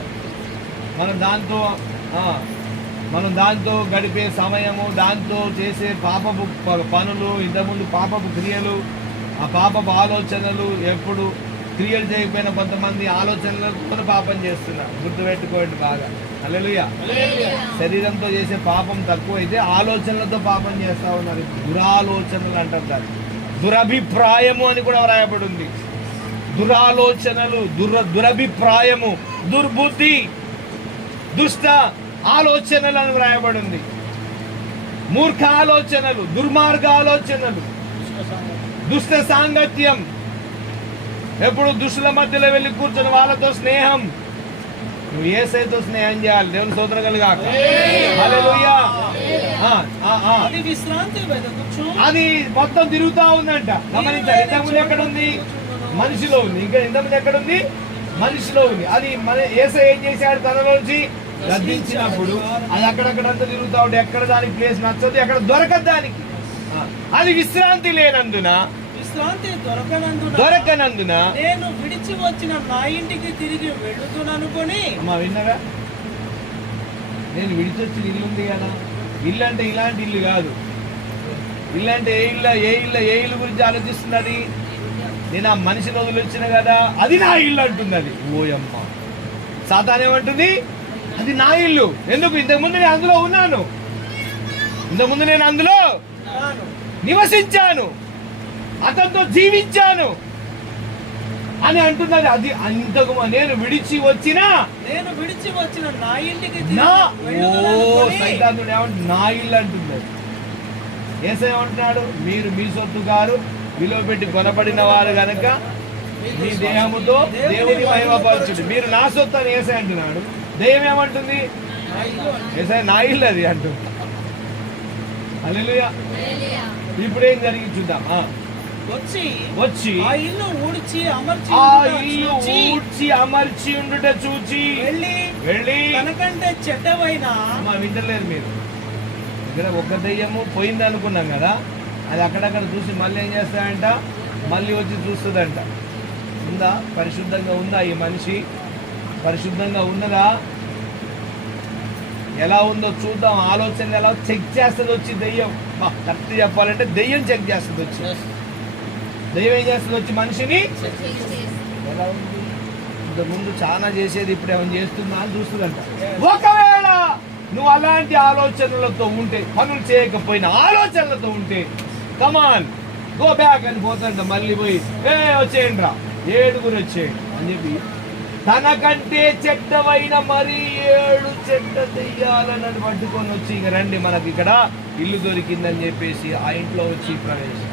మనం దాంతో గడిపే సమయము, దాంతో చేసే పాపపు పనులు, ఇంతకుముందు పాపపు క్రియలు, ఆ పాపపు ఆలోచనలు, ఎప్పుడు క్రియలు చేయకపోయిన కొంతమంది ఆలోచనలతో పాపం చేస్తున్నారు. గుర్తుపెట్టుకోండి బాగా. హల్లెలూయా. శరీరంతో చేసే పాపం తక్కువైతే ఆలోచనలతో పాపం చేస్తా ఉన్నారు. దురాలోచనలు అంటారు దాన్ని. దురభిప్రాయము అని కూడా వ్రాయబడి ఉంది. దురాలోచనలు, దురభిప్రాయము, దుర్బుద్ధి, దుష్ట ఆలోచనలు అని వ్రాయబడి ఉంది. మూర్ఖ ఆలోచనలు, దుర్మార్గ ఆలోచనలు, దుష్ట సాంగత్యం, ఎప్పుడు దుష్టుల మధ్యలో వెళ్ళి కూర్చొని వాళ్ళతో స్నేహం. నువ్వు యేసయ్యతో స్నేహం చేయాలి. దేవుని స్తోత్రం కలుగాక. హల్లెలూయా. అది మొత్తం తిరుగుతా ఉందంట. గమనించాలి. ఇంతకుముందు ఎక్కడ ఉంది? మనిషిలో ఉంది. ఇంకా ఇంతకుముందు ఎక్కడ ఉంది? మనిషిలో ఉంది. అది మన యేసయ్య ఏం చేశాడు? తనలోంచి గద్దించినప్పుడు అది అక్కడక్కడంతా తిరుగుతా ఉంటే ఎక్కడ దానికి ప్లేస్ నచ్చదు, ఎక్కడ దొరకదు దానికి. అది విశ్రాంతి లేనందున, దొరకనందున నేను విడిచి వచ్చిన నా ఇంటికి తిరిగి వెళుతున్నానుకొని. అమ్మా విన్నారా? నేను విడిచి వచ్చిన ఇల్లు ఉంది కదా. ఇల్లు అంటే ఇలాంటి ఇల్లు కాదు. ఇల్లు అంటే ఏ ఇల్లు గురించి ఆలోచిస్తున్నది? నేను ఆ మనిషిని వదిలి వచ్చిన కదా, అది నా ఇల్లు అంటుంది. అది ఓయమ్మ. సాతాన్ ఏమంటుంది? అది నా ఇల్లు. ఎందుకు? ఇంతకుముందు నేను అందులో ఉన్నాను, ఇంతకుముందు నేను అందులో నివసించాను, అతనితో జీవించాను అని అంటున్నది. అది అంతకు నేను విడిచి వచ్చిన నా ఇంటికి సైతానుడు ఏమంటు నా ఇల్లు అంటుంది. యేసయ్య ఏమంటున్నాడు? మీరు మీ సొత్తు గారు విలువ పెట్టి కొనబడిన వారు గనక మీ దేహముతో దేవుని మహిమపరచుడు. మీరు నా సొత్తు అని యేసయ్య అంటున్నాడు. దెయ్యం ఏమంటుంది? యేసయ్య నా ఇల్లు అది అంటుంది. హల్లెలూయా. ఇప్పుడు ఏం జరిగి చూద్దాం. వచ్చి ఆ ఇల్లు ఊడ్చి అమర్చి ఉండుట చూచి వెళ్ళి తనకంటే చెడ్డవైన. వింటలేరు మీరు? ఇక్కడ ఒక దెయ్యము పోయింది అనుకున్నాం కదా, అది అక్కడక్కడ చూసి మళ్ళీ ఏం చేస్తాడంట? మళ్ళీ వచ్చి చూస్తుందంట. ఉందా? పరిశుద్ధంగా ఉందా ఈ మనిషి? పరిశుద్ధంగా ఉన్నదా? ఎలా ఉందో చూద్దాం. ఆలోచన ఎలా చెక్ చేస్తుంది వచ్చి దెయ్యం. కరెక్ట్ చెప్పాలంటే దెయ్యం చెక్ చేస్తుంది వచ్చి. దెయ్యం ఏం చేస్తుంది వచ్చి? మనిషిని ఎలా ఉంది? ఇంతకుముందు చాలా చేసేది ఇప్పుడు ఏమైనా చేస్తుందా అని చూస్తుందంట. ఒకవేళ నువ్వు అలాంటి ఆలోచనలతో ఉంటే, పనులు చేయకపోయిన ఆలోచనలతో ఉంటే, కమాన్ గో బ్యాక్ అని పోతాంట. మళ్ళీ పోయి వచ్చేయండి రా, 7 వచ్చేయండి అని చెప్పి తనకంటే చెడ్డవైన మరి 7 చెడ్డ దెయ్యాలను పట్టుకొని వచ్చి, ఇక రండి మనకి ఇక్కడ ఇల్లు దొరికిందని చెప్పేసి ఆ ఇంట్లో వచ్చి ప్రవేశం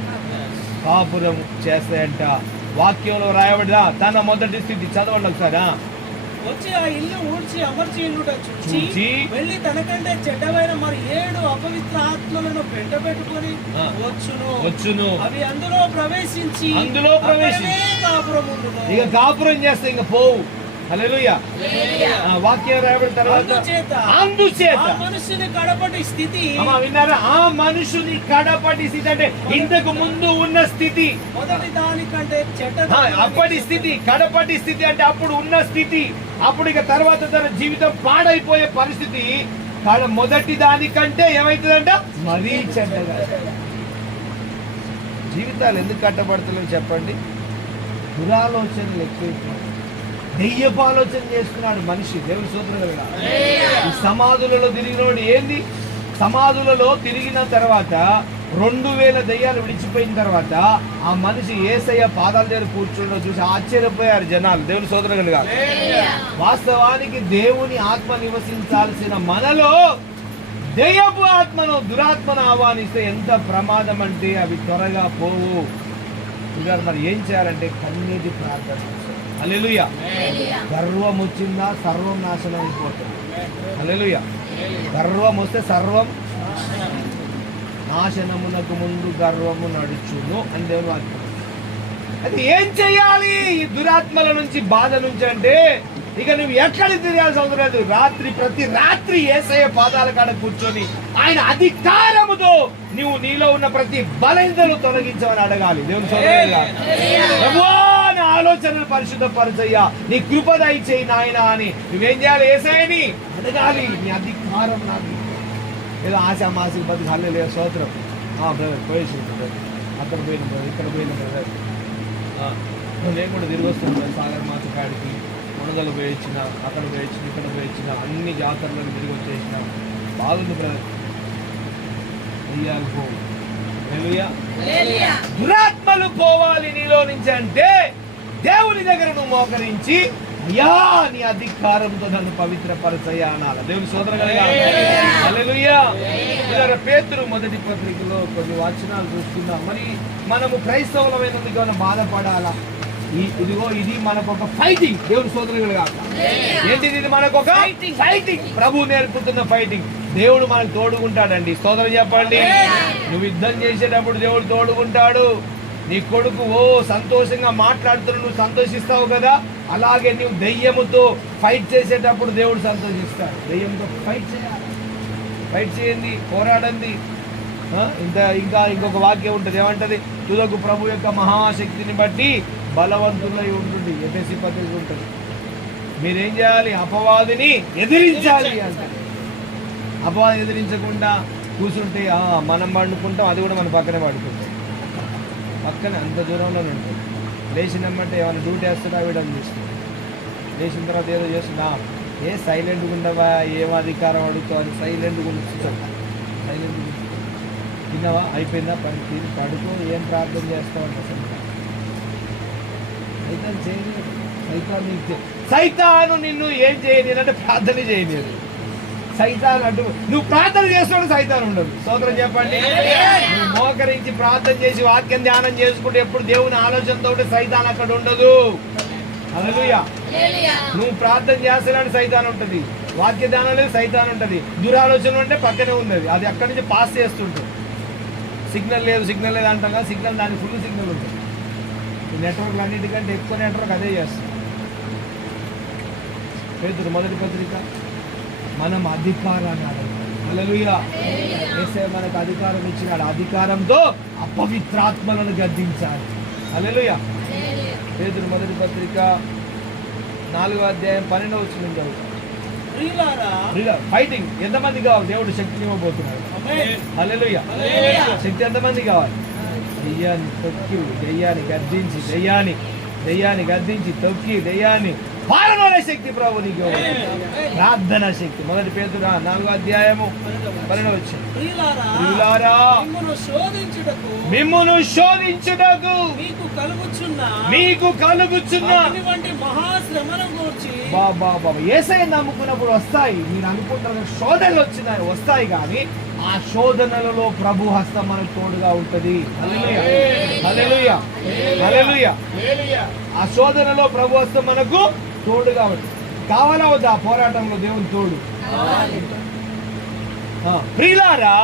కాపురం చేస్తాయంట. వాక్యంలో రాయబడిదా తన మొదటి స్థితి చదవండి ఒకసారి. వచ్చి ఆ ఇల్లు ఊడ్చి అమర్చి ఇల్లుట చూచి చూచి వెళ్ళి తనకంటే చెడ్డమైన మరి 7 అపవిత్ర ఆత్మలను పెంట పెట్టుకొని ఆ. వచ్చును వచ్చును. అవి అందులో ప్రవేశించి ప్రవేశించి అక్కడనే కాపురముండును. ఇక కాపురం చేస్తే ఇంక పోవు. హల్లెలూయా. వాక్యం రాయబడిన తర్వాత అందుచేత ఆ మనుషుని కడపటి స్థితి అమ్మా విన్నారా? ఆ మనుషుని కడపటి స్థితి అంటే ఇంతకు ముందు ఉన్న స్థితి, మొదటి దానికంటే అప్పటి స్థితి, కడపటి స్థితి అంటే అప్పుడు ఉన్న స్థితి. అప్పుడు ఇక తర్వాత తన జీవితం పాడైపోయే పరిస్థితి మొదటి దానికంటే ఏమైతుందంట మరీ చెడ్డగా. జీవితాలు ఎందుకు కట్టబడతలేవు చెప్పండి? దురాలోచనలు ఎక్కువ, దెయ్యపు ఆలోచన చేసుకున్నాడు మనిషి. దేవుని స్తోత్రం కలుగును. ఈ సమాధులలో తిరిగినోడు ఏంది? సమాధులలో తిరిగిన తర్వాత 2000 దెయ్యాలు విడిచిపోయిన తర్వాత ఆ మనిషి యేసయ్య పాదాల దగ్గర కూర్చుండో చూసి ఆశ్చర్యపోయారు జనాలు. దేవుని స్తోత్రం కలుగును. వాస్తవానికి దేవుని ఆత్మ నివసించాల్సిన మనలో దెయ్యపు ఆత్మను, దురాత్మను ఆహ్వానిస్తే ఎంత ప్రమాదం అంటే అవి త్వరగా పోవు. మరి ఏం చేయాలంటే కన్నీటి ప్రార్థన. హల్లెలూయా. గర్వం వచ్చిందా సర్వం నాశనం అయిపోతుంది. హల్లెలూయా. గర్వం వస్తే సర్వం నాశనమునకు ముందు గర్వము నడుచును అని దేవుని వాక్యం. అది ఏం చెయ్యాలి ఈ దురాత్మల నుంచి, బాధ నుంచి అంటే ఇక నువ్వు ఎక్కడికి తిరగాల్సిన అవసరం లేదు. ప్రతి రాత్రి యేసయ్య పాదాల కాడ కూర్చొని ఆయన అధికారముతో నువ్వు నీలో ఉన్న ప్రతి బలహీనతను తొలగించమని అడగాలి. దేవుని ప్రభువా నా ఆలోచనలు పరిశుద్ధపరచయ్యా, నీ కృప దయచేయి నాయనా అని నువ్వేం చేయాలి? యేసయ్యని అడగాలి. నీ అధికారం నాకు ఏదో ఆశామాసిక బతుకు హల్లెలూయా స్తోత్రం. బ్రదర్ పోయేసి అక్కడ పోయిన బ్రదర్, ఇక్కడ పోయిన బ్రదర్, నేను కూడా తిరిగి వస్తున్నాను సాగర్ మాత కాడికి. మునగలు పోయించిన, అక్కడ పోయించిన, ఇక్కడ పోయించిన, అన్ని జాతరలకు తిరిగి వచ్చేసిన. బాగుంది బ్రదర్. దురాత్మలు పోవాలి నీలో నుంచి అంటే దేవుని దగ్గర నువ్వు మోకరించి అయ్యా నీ అధికారంతో నన్ను పవిత్రపరచయ్యా అనాలి. దేవుని సోదరుగా హల్లెలూయా. పేతురు మొదటి పత్రికలో కొన్ని వచనాలు చూస్తున్నాం. మరి మనము క్రైస్తవులమైనందుకు ఏమైనా బాధపడాలా? ఇదిగో ఇది మనకు ఒక ఫైటింగ్. దేవుని సోదరులు కాక ఏంటిది? ఇది మనకు ఒక ఫైటింగ్. ప్రభు నేర్పుతున్న ఫైటింగ్. దేవుడు మనకు తోడుకుంటాడండి. స్తోత్రం చెప్పండి. నువ్వు యుద్ధం చేసేటప్పుడు దేవుడు తోడుకుంటాడు. నీ కొడుకు సంతోషంగా మాట్లాడుతున్న నువ్వు సంతోషిస్తావు కదా, అలాగే నువ్వు దెయ్యముతో ఫైట్ చేసేటప్పుడు దేవుడు సంతోషిస్తాడు. దెయ్యంతో ఫైట్ చేయాలి. ఫైట్ చేయండి, పోరాడండి. ఇంకా ఇంకొక వాక్యం ఉంటుంది, ఏమంటది? తుదకు ప్రభు యొక్క మహాశక్తిని బట్టి బలవంతులై ఉంటుంది. ఎఫెసీ పత్రిక ఉంటుంది. మీరేం చేయాలి? అపవాదిని ఎదిరించాలి అంటే. అపవాదిని ఎదిరించకుండా కూర్చుంటే మనం పండుకుంటాం, అది కూడా మన పక్కనే పడుకుంటాం. పక్కనే అంత దూరంలోనే ఉంటుంది. లేచినమ్మంటే ఏమైనా డ్యూటీ వేస్తున్నా వీడని చూస్తుంది. లేచిన తర్వాత ఏదో చేస్తున్నా, సైలెంట్గా ఉండవా, ఏం అధికారం అడుగుతావు అని సైలెంట్గా ఉంచుతాం. సైలెంట్గా తిన్నావా, అయిపోయిందా, పని తిని పడుకో, ఏం ప్రార్థన చేస్తావు అంటే సైతాన్ చేయలేదు. సైతాను నిన్ను ఏం చేయలేదు అంటే ప్రార్థన చేయలేదు. సైతాన్ అంటూ నువ్వు ప్రార్థన చేస్తాడు, సైతాన్ ఉండదు. స్తోత్రం చెప్పండి. నువ్వు మోకరించి ప్రార్థన చేసి వాక్యం ధ్యానం చేసుకుంటే ఎప్పుడు దేవుని ఆలోచనతో ఉంటే సైతాన్ అక్కడ ఉండదు. హల్లెలూయా. నువ్వు ప్రార్థన చేస్తున్నాడు, సైతాన్ ఉంటుంది. వాక్య ధ్యానం లేదు, సైతాన్ ఉంటుంది. దురాలోచన అంటే పక్కనే ఉంది, అది అక్కడి నుంచి పాస్ చేస్తుంటుంది. సిగ్నల్ లేదు అంటాం కదా, సిగ్నల్ దానికి ఫుల్ సిగ్నల్ ఉంటుంది. ఈ నెట్వర్క్లు అన్నిటికంటే ఎక్కువ నెట్వర్క్ అదే చేస్తుంది. పేతురు మొదటి పత్రిక. మనం అధికారాన్ని అడగాలి. హల్లెలూయా. యేసయ్య మనకు అధికారం ఇచ్చినాడు. అధికారంతో అపవిత్రాత్మలను గద్దించాలి. హల్లెలూయా. పేతురు మొదటి పత్రిక 4వ అధ్యాయం 12వ వచనం చదువుతాం. ఫైటింగ్ ఎంతమంది కావాలి? దేవుడు శక్తిని ఇవ్వబోతున్నాడు. హల్లెలూయా. శక్తి ఎంతమంది కావాలి? దెయ్యాన్ని తొక్కి దెయ్యాన్ని గద్దించి, దెయ్యాన్ని గద్దించి తొక్కి దెయ్యాన్ని పాలనల శక్తి ప్రభు నీకు ప్రార్థన శక్తి. 1 పేతురు 4వ అధ్యాయము 12వ వచనం. ప్రియులారా, మిమ్మును శోధించుటకు మీకు కలుగుచున్న మహాశ్రమను గూర్చి యేసయ్య నమ్ముకున్నప్పుడు వస్తాయి. మీరు అనుకుంటున్న శోధనలు వచ్చినాయి, వస్తాయి, కానీ ఆ శోధనలలో ప్రభు హస్తం మనకు తోడుగా ఉంటది. హల్లెలూయా, హల్లెలూయా. ఆ శోధనలో ప్రభు హస్తం మనకు తోడుగా ఉంటుంది. కావాలా వద్దా పోరాటంలో దేవుని తోడు? ప్రియులారా,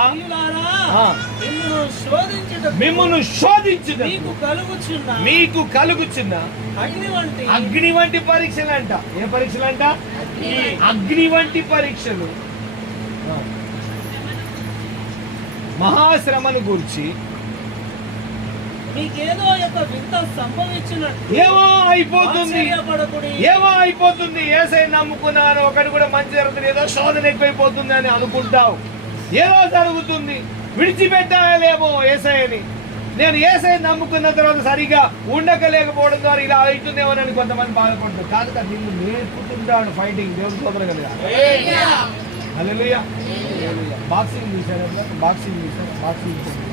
మిమ్మును శోధించుట మీకు కలుగుచున్న అగ్ని వంటి పరీక్షలంట. ఏ పరీక్షలంట? అగ్ని వంటి పరీక్షలు, మహాశ్రమను గూర్చి మీకేదో ఒక వింత సంభవించినట్టు ఏమో అయిపోతుంది. యేసయ్య నమ్ముకున్నాను, ఒకటి కూడా మంచి జరుగుతుంది, ఏదో శోధన ఎక్కువైపోతుంది అని అనుకుంటావు. ఏదో జరుగుతుంది, విడిచిపెట్టాలేమో యేసయ్యని. నేను యేసయ్య నమ్ముకున్న తర్వాత సరిగా ఉండకలేకపోవడం ద్వారా ఇలా అవుతుందేమోనని కొంతమంది బాధపడుతుంది. కాదు కదా, నిన్ను నేర్పుతుంటాడు ఫైటింగ్. దేవుని సోదరు కదా. హల్లెలూయా. బాక్సింగ్ చూశారు, బాక్సింగ్ చూసారు.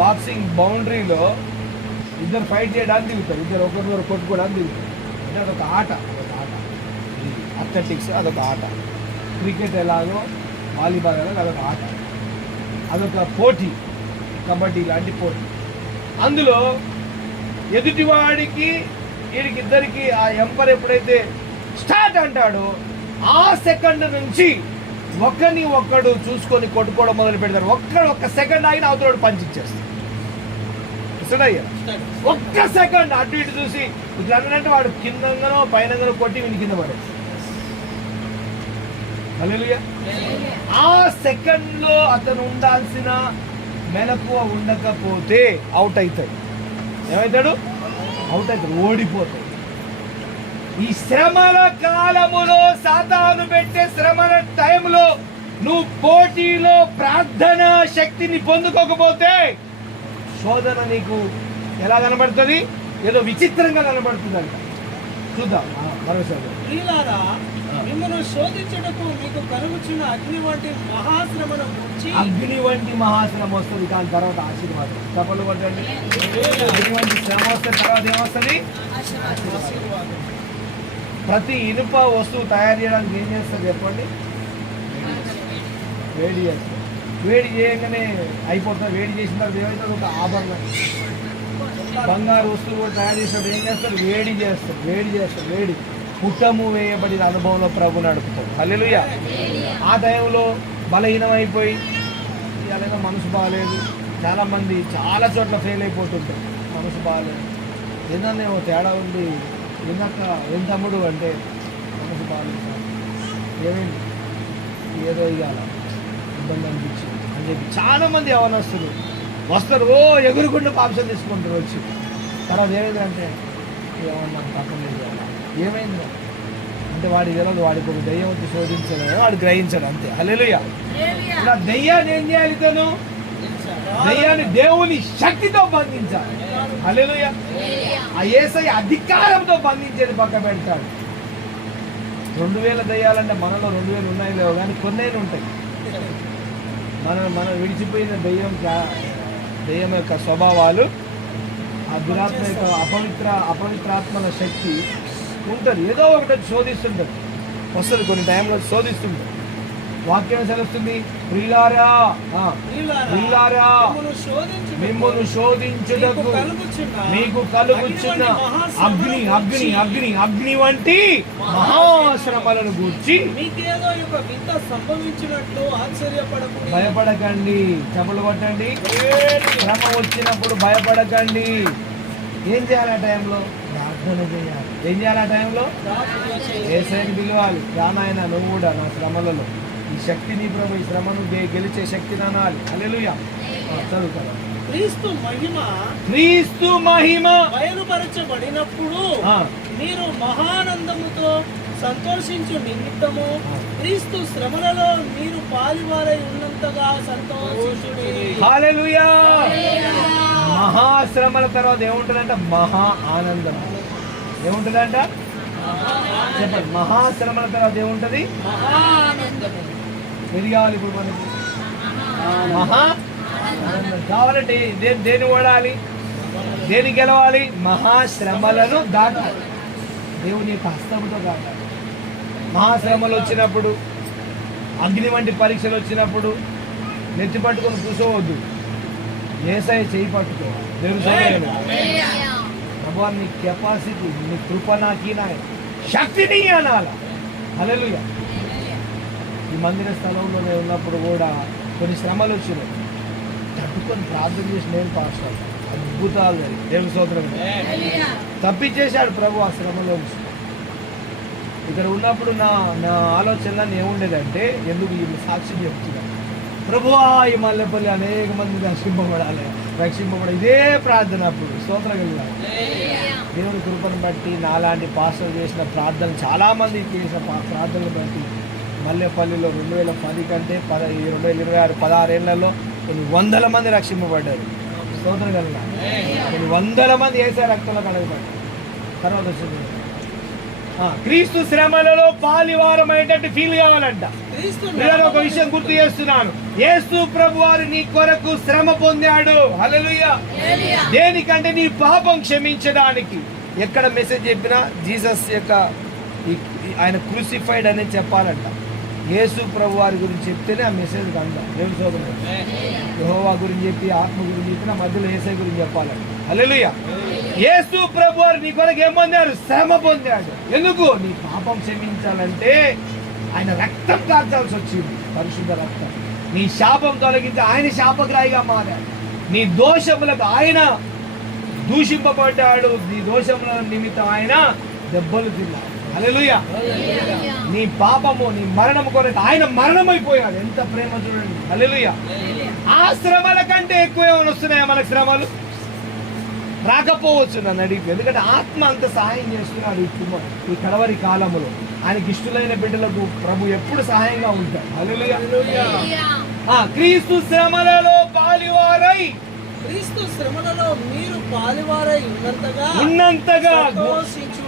బాక్సింగ్ బౌండరీలో ఇద్దరు ఫైట్ చేయడానికి దిగుతారు, ఇద్దరు ఒకరినొకరు కొట్టుకోవడానికి దిగుతారు. అంటే అదొక ఆట. అథ్లెటిక్స్ అదొక ఆట. క్రికెట్ ఎలాగో, వాలీబాల్ ఎలాగో అదొక ఆట, అదొక పోటీ. కబడ్డీ లాంటి పోటీ. అందులో ఎదుటివాడికి వీడికి ఇద్దరికి ఆ ఎంపైర్ ఎప్పుడైతే స్టార్ట్ అంటాడో ఆ సెకండ్ నుంచి ఒకరిని ఒక్కడు చూసుకొని కొట్టుకోవడం మొదలు పెడతారు. ఒక్క సెకండ్ అయినా అవతల పంచిచ్చేస్తాడు. ఒక్క సెకండ్ అటు ఇటు చూసి ఇట్లా అన్నంటే వాడు కిందనో పైనంగానో కొట్టి వీడి కింద పడేది. హల్లెలూయా. ఆ సెకండ్ లో అతను ఉండాల్సిన మెలకువ ఉండకపోతే అవుట్ అవుతాడు. ఏమవుతాడు? అవుట్ అవుతాడు, ఓడిపోతాడు. ఈ శ్రమల కాలములో, సాతాను పెట్టే శ్రమల టైంలో నువ్వు పోటీలో ప్రార్థన శక్తిని పొందుకోకపోతే శోధన నీకు ఎలా కనబడుతుంది? ఏదో విచిత్రంగా కనబడుతుంది అంట. చూద్దాం మరోసారి. ప్రియులారా, మిమ్మల్ని శోధించుటకు మీకు కలుగుచున్న అగ్ని వంటి మహాశ్రమను గురించి. అగ్ని వంటి మహాశ్రమ వస్తుంది, కానీ తర్వాత ఆశీర్వాదం. తప్పలు కొట్టండి. అగ్ని వంటి శ్రమ వస్తే తర్వాత ఏమొస్తుంది? ఆశీర్వాదం. ప్రతి ఇనుప వస్తువు తయారు చేయడానికి ఏం చేస్తారు చెప్పండి? వేడి చేస్తారు. వేడి చేయగానే అయిపోతుంది. వేడి చేసిన తర్వాత ఏమవుతుంది? ఒక ఆభరణం, బంగారు వస్తువు కూడా తయారు చేసినప్పుడు ఏం చేస్తారు? వేడి చేస్తారు. వేడి పుట్టము వేయబడిన అనుభవంలో ప్రభు నడుపుతాడు. హల్లెలూయా. ఆ టైంలో బలహీనమైపోయి అలాగే మనసు బాగాలేదు. చాలామంది చాలా చోట్ల ఫెయిల్ అయిపోతుంటారు. మనసు బాగాలేదు, ఏదన్నేమో తేడా ఉంది. ఇందాక ఏం తమ్ముడు అంటే మనసు బాగాలేదు, ఏమైంది, ఏదో ఇవ్వాల ఇబ్బంది అనిపించింది అని చెప్పి చాలామంది యవనస్తులు వస్తారు. ఎగురుకుండా పాపం తీసుకుంటారు వచ్చి. తర్వాత ఏమైందంటే ఏమన్నా పక్కన ఏమైంది అంటే వాడి తెలియదు. వాడికి ఒక దెయ్యం వచ్చి శోధించడం వాడు గ్రహించాడు అంతే. హల్లెలూయా. ఇలా దెయ్యాన్ని ఏం చేయాలి? తను దెయ్యాన్ని దేవుని శక్తితో బంధించాలి. హల్లెలూయా. ఆ యేసయ్య అధికారంతో బంధించేది పక్క పెడతాడు. 2000 దెయ్యాలంటే మనలో 2000 ఉన్నాయి లేవు, కానీ కొన్నేళ్ళు ఉంటాయి. మనం విడిచిపోయిన దెయ్యం యొక్క స్వభావాలు, ఆ దురాత్మ యొక్క అపవిత్రాత్మల శక్తి ఉంటుంది. ఏదో ఒకటి శోధిస్తుంటుంది, వస్తుంది, కొన్ని టైంలో శోధిస్తుంటుంది. వాక్యం సెలవుస్తుంది, ప్రియులారా మిమ్మును శోధించుటకు మీకు కలుగుచున్న అగ్ని వంటి మహాశ్రమలను గూర్చి భయపడకండి. చెప్పులు కొట్టండి. శ్రమ వచ్చినప్పుడు భయపడకండి. ఏం చేయాలి ఆ టైంలో? ప్రార్థన చేయాలి. ఏం చేయాలి ఆ టైంలో? యేసయ్యని పిలవాలి. రానాయన నువ్వు కూడా నా శ్రమలలో ఈ శక్తిని ప్రభు, ఈ శ్రమను గెలిచే శక్తిని అనాలి. హల్లెలూయా. చదువుతారా? క్రీస్తు మహిమ బయలుపరచబడినప్పుడు మీరు మహానందముతో సంతోషించు నిమిత్తము క్రీస్తు శ్రమలలో మీరు పాలివారై ఉన్నంతగా సంతోషించుడి. హల్లెలూయా. మహాశ్రమల తర్వాత ఏముంటుందంట? మహా ఆనందం. ఏముంటుందంట చెప్పండి? మహాశ్రమల తర్వాత ఏముంటది? ఏది కావాలి ఇప్పుడు మనకి? మహా ఆనందం కావాలంటే దేని ఓడాలి? దేని గెలవాలి? మహాశ్రమలను దాటాలి. దేవుని యొక్క హస్తంతో దాటాలి. మహాశ్రమలు వచ్చినప్పుడు, అగ్ని వంటి పరీక్షలు వచ్చినప్పుడు నెత్తి పట్టుకొని కూర్చోవద్దు. యేసయ్య చేయి పట్టుకోవాలి. దేవుని ప్రభు నీ కెపాసిటీ, నీ కృప నాకి నా శక్తిని అనాల. హల్లెలూయా. ఈ మందిర స్థలంలో నేను ఉన్నప్పుడు కూడా కొన్ని శ్రమలు వచ్చినాయి. తట్టుకొని ప్రార్థన చేసి నేను పాస్టర్ అద్భుతాలు జరిగి దేవుని స్తోత్రం తప్పించేశాడు ప్రభు ఆ శ్రమలో నుంచి. ఇక్కడ ఉన్నప్పుడు నా ఆలోచన ఏముండేదంటే, ఎందుకు ఈ సాక్షి చెప్తున్నాను, ప్రభువా ఈ మల్లెపల్లి అనేక మంది రక్షింపబడాలి ఇదే ప్రార్థన. అప్పుడు స్తోత్రం కలిగారు. దేవుని కృపను బట్టి నాలాంటి పాస్టర్ చేసిన ప్రార్థన, చాలామంది చేసిన ప్రార్థనలు బట్టి మల్లెపల్లిలో 2010 కంటే 2026 16 ఏళ్లలో కొన్ని వందల మంది రక్షింపబడ్డారు. స్తోత్రం కలిగారు. కొన్ని వందల మంది యేసయ్య రక్తంలో కడగబడ్డారు. తర్వాత వచ్చింది క్రీస్తు శ్రమలలో పాలివారమైనట్టు ఫీల్ కావాలంట. ఒక విషయం గుర్తు చేస్తున్నాను, యేసు ప్రభు వారు నీ కొరకు శ్రమ పొందాడు. హల్లెలూయా. దేనికంటే నీ పాపం క్షమించడానికి. ఎక్కడ మెసేజ్ చెప్పినా జీసస్ యొక్క ఆయన క్రూసిఫైడ్ అనేది చెప్పాలంట. యేసు ప్రభు వారి గురించి చెప్తేనే ఆ మెసేజ్ కందా. దేవుని సోదరుడు యెహోవా గురించి చెప్పి, ఆత్మ గురించి చెప్పిన మధ్యలో యేసయ్య గురించి చెప్పాలంట. హల్లెలూయా. యేసు ప్రభు వారు నీ కొరకు ఏం పొందారు? శ్రమ పొందాడు. ఎందుకు? నీ పాపం క్షమించాలంటే ఆయన రక్తం కార్చాల్సి వచ్చింది, పరిశుద్ధ రక్తం. నీ శాపం తొలగించి ఆయన శాపగ్రాహిగా మారాడు. నీ దోషములకు ఆయన దూషింపబడ్డాడు. నీ దోషముల నిమిత్తం ఆయన దెబ్బలు తిన్నాడు. హల్లెలూయా. నీ పాపము, నీ మరణము కొరకు ఆయన మరణమైపోయాడు. ఎంత ప్రేమ చూడండి. హల్లెలూయా. ఆ శ్రమల కంటే ఎక్కువ ఏమైనా వస్తున్నాయా మనకు? శ్రమలు రాకపోవచ్చు నన్ను అడిగి. ఎందుకంటే ఆత్మ అంత సహాయం చేస్తున్నాడు ఈ కడవరి కాలములో. ఆయనకి ఇష్టలైన బిడ్డలకు ప్రభు ఎప్పుడు సహాయంగా ఉంటాడు. హల్లెలూయా. క్రీస్తు శ్రమలలో పాలివారై, క్రీస్తు శ్రమలలో మీరు పాలివారై ఉన్నంతగా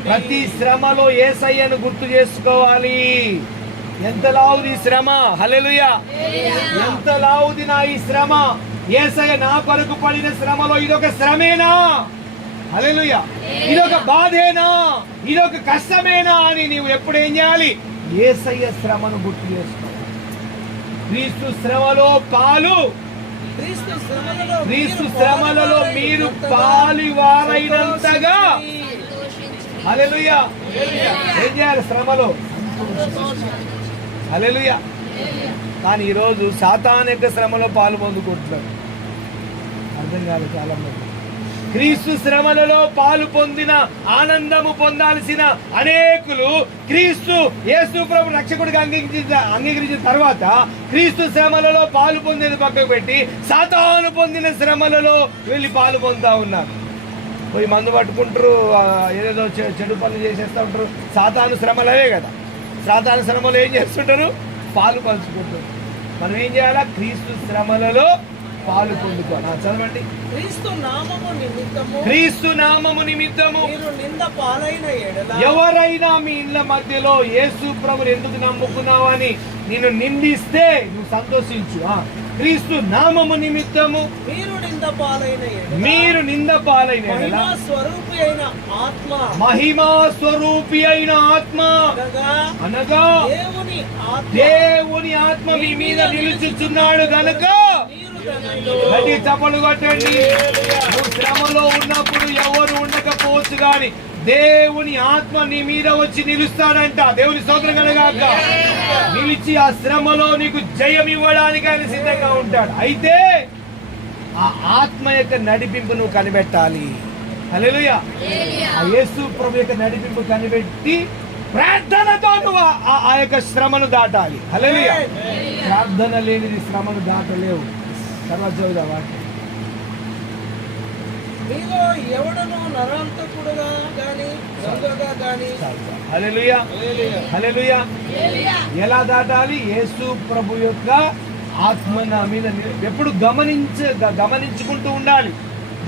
ప్రతి శ్రమలో యేసయ్యను గుర్తు చేసుకోవాలి. ఎంత లావుది శ్రమ. హల్లెలూయా. ఎంత లావుది నా ఈ శ్రమ. యేసయ్య నా కొరకు పడిన శ్రమలో ఇదొక శ్రమేనా? హల్లెలూయా. ఇదొక బాధేనా? ఇదొక కష్టమేనా అని నీవు ఎప్పుడు ఏం చేయాలి? యేసయ్య శ్రమను గుర్తు చేసుకోవాలి. క్రీస్తు శ్రమలో క్రీస్తు శ్రమలలో మీరు పాలివారైనంతగా. హల్లెలూయా. ఏం చేయాలి శ్రమలో? హల్లెలూయా. కానీ ఈరోజు సాతాను యొక్క శ్రమలో పాలు పొందుకుంటున్నారు. అర్థం కాదు చాలా మంది. క్రీస్తు శ్రమలలో పాలు పొందిన, ఆనందము పొందాల్సిన అనేకులు క్రీస్తు యేసు ప్రభు రక్షకుడిగా అంగీకరించిన తర్వాత క్రీస్తు శ్రమలలో పాలు పొందేది పక్కకు పెట్టి సాతాను పొందిన శ్రమలలో వెళ్ళి పాలు పొందుతా ఉన్నారు. పోయి మందు పట్టుకుంటారు, ఏదేదో చెడు పనులు చేసేస్తూ ఉంటారు. సాతాను శ్రమలు అవే కదా. సాతాను శ్రమలు ఏం చేస్తుంటారు? పాలు పంచుకుంటారు. మనం ఏం చేయాలా? క్రీస్తు శ్రమలలో పాలు పొందుకోవాలి. చదవండి. క్రీస్తు నామము నిమిత్తము ఎవరైనా మీ ఇళ్ళ మధ్యలో యేసు ప్రభుని ఎందుకు నమ్ముకున్నావని నిన్ను నిందిస్తే నువ్వు సంతోషించు. క్రీస్తు నామము నిమిత్తము మీరు నింద పాలైన మహిమా స్వరూపి అయిన ఆత్మ అనగా దేవుని ఆత్మ మీ మీద నిలుచుచున్నాడు గనుక. చప్పలు కొట్టండి. నువ్వు శ్రమలో ఉన్నప్పుడు ఎవరు ఉండకపోవచ్చు కానీ దేవుని ఆత్మ నీ మీద వచ్చి నిలుస్తాడంట. దేవుని స్తోత్రం కలగాక. నిలిచి ఆ శ్రమలో నీకు జయం ఇవ్వడానికి ఆయన సిద్ధంగా ఉంటాడు. అయితే ఆ ఆత్మ యొక్క నడిపింపు నువ్వు కనిపెట్టాలి. హల్లెలూయా. ఆ యేసు ప్రభు యొక్క నడిపింపు కనిపెట్టి ప్రార్థనతో నువ్వు ఆ యొక్క శ్రమను దాటాలి. హల్లెలూయా. ప్రార్థన లేనిది శ్రమను దాటలేవు. తర్వాత చదువుదా వాటి. మీలో ఎవడను నరహంతకుడుగా గాని దొంగగా గాని. హల్లెలూయా. హల్లెలూయా. ఎలా దాటాలి? యేసు ప్రభు యొక్క ఆత్మ నా మీద ఎప్పుడు గమనించుకుంటూ ఉండాలి.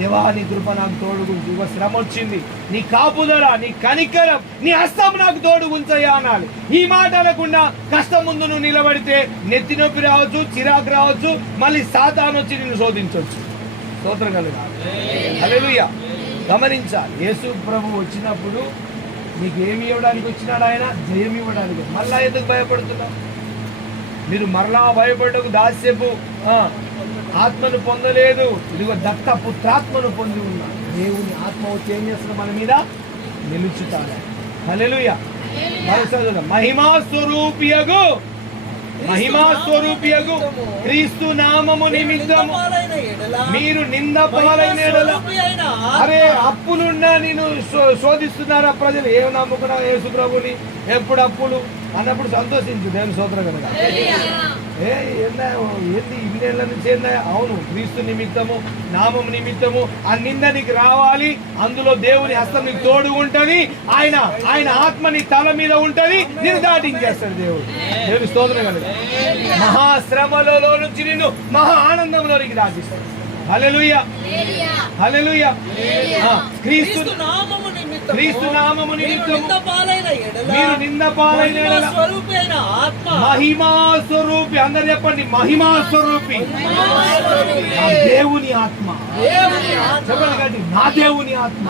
దేవా నీ కృప నాకు తోడుగుంచు, ఇగో శ్రమ వచ్చింది, నీ కాపుదల, నీ కనికరం, నీ హస్తం నాకు తోడుగుంచయ్యా అనాలి. ఈ మాట అనకుండా కష్టం ముందు నువ్వు నిలబడితే నెత్తి నొప్పి రావచ్చు, చిరాకు రావచ్చు, మళ్ళీ సాతాను వచ్చి నిన్ను శోధించవచ్చు. స్తోత్రం కలుగాలి. హల్లెలూయా. గమనించాలి, యేసు ప్రభు వచ్చినప్పుడు నీకు ఏమి ఇవ్వడానికి వచ్చినాడు? ఆయన జయం ఇవ్వడానికి. మళ్ళా ఎందుకు భయపడుతున్నావు? మీరు మరలా భయపడకు, దాస్యపు ఆత్మను పొందలేదు, ఇదిగో దత్త పుత్రాత్మను పొంది ఉన్నా. దేవుని ఆత్మ వచ్చి ఏం చేస్తున్నా? మన మీద నిలుచుతాడు. హల్లెలూయా. మహిమా స్వరూపియగు క్రీస్తు నామము నిమిత్తము మీరు నింద పాలైన ఎడల. అరే అప్పులున్నా నేను శోధిస్తున్నారా ప్రజలు? ఏమి నమ్ముకున్నా యేసు ప్రభుని, ఎప్పుడు అప్పులు అన్నప్పుడు సంతోషించు, దేవుని స్తోత్రం కనుక. ఏంది ఇన్నేళ్ల నుంచి ఏందా? అవును, క్రీస్తు నిమిత్తము, నామం నిమిత్తము ఆ నింద నీకు రావాలి. అందులో దేవుని హస్తం నీకు తోడు ఉంటది. ఆయన ఆత్మ నీ తల మీద ఉంటది, నేను దాటించేస్తాడు దేవుడు. దేవుని స్తోత్రం కనుక. మహాశ్రమలలో నుంచి నిన్ను మహా ఆనందంలోనికి దాటిస్తాడు. హల్లెలూయా, హల్లెలూయా. క్రీస్తు నామము నిమిత్తము మీరు నింద పాలైన ఎడల మహిమా స్వరూపి. అందరు చెప్పండి, మహిమా స్వరూపి దేవుని ఆత్మ. చెప్పండి గట్టి, నా దేవుని ఆత్మ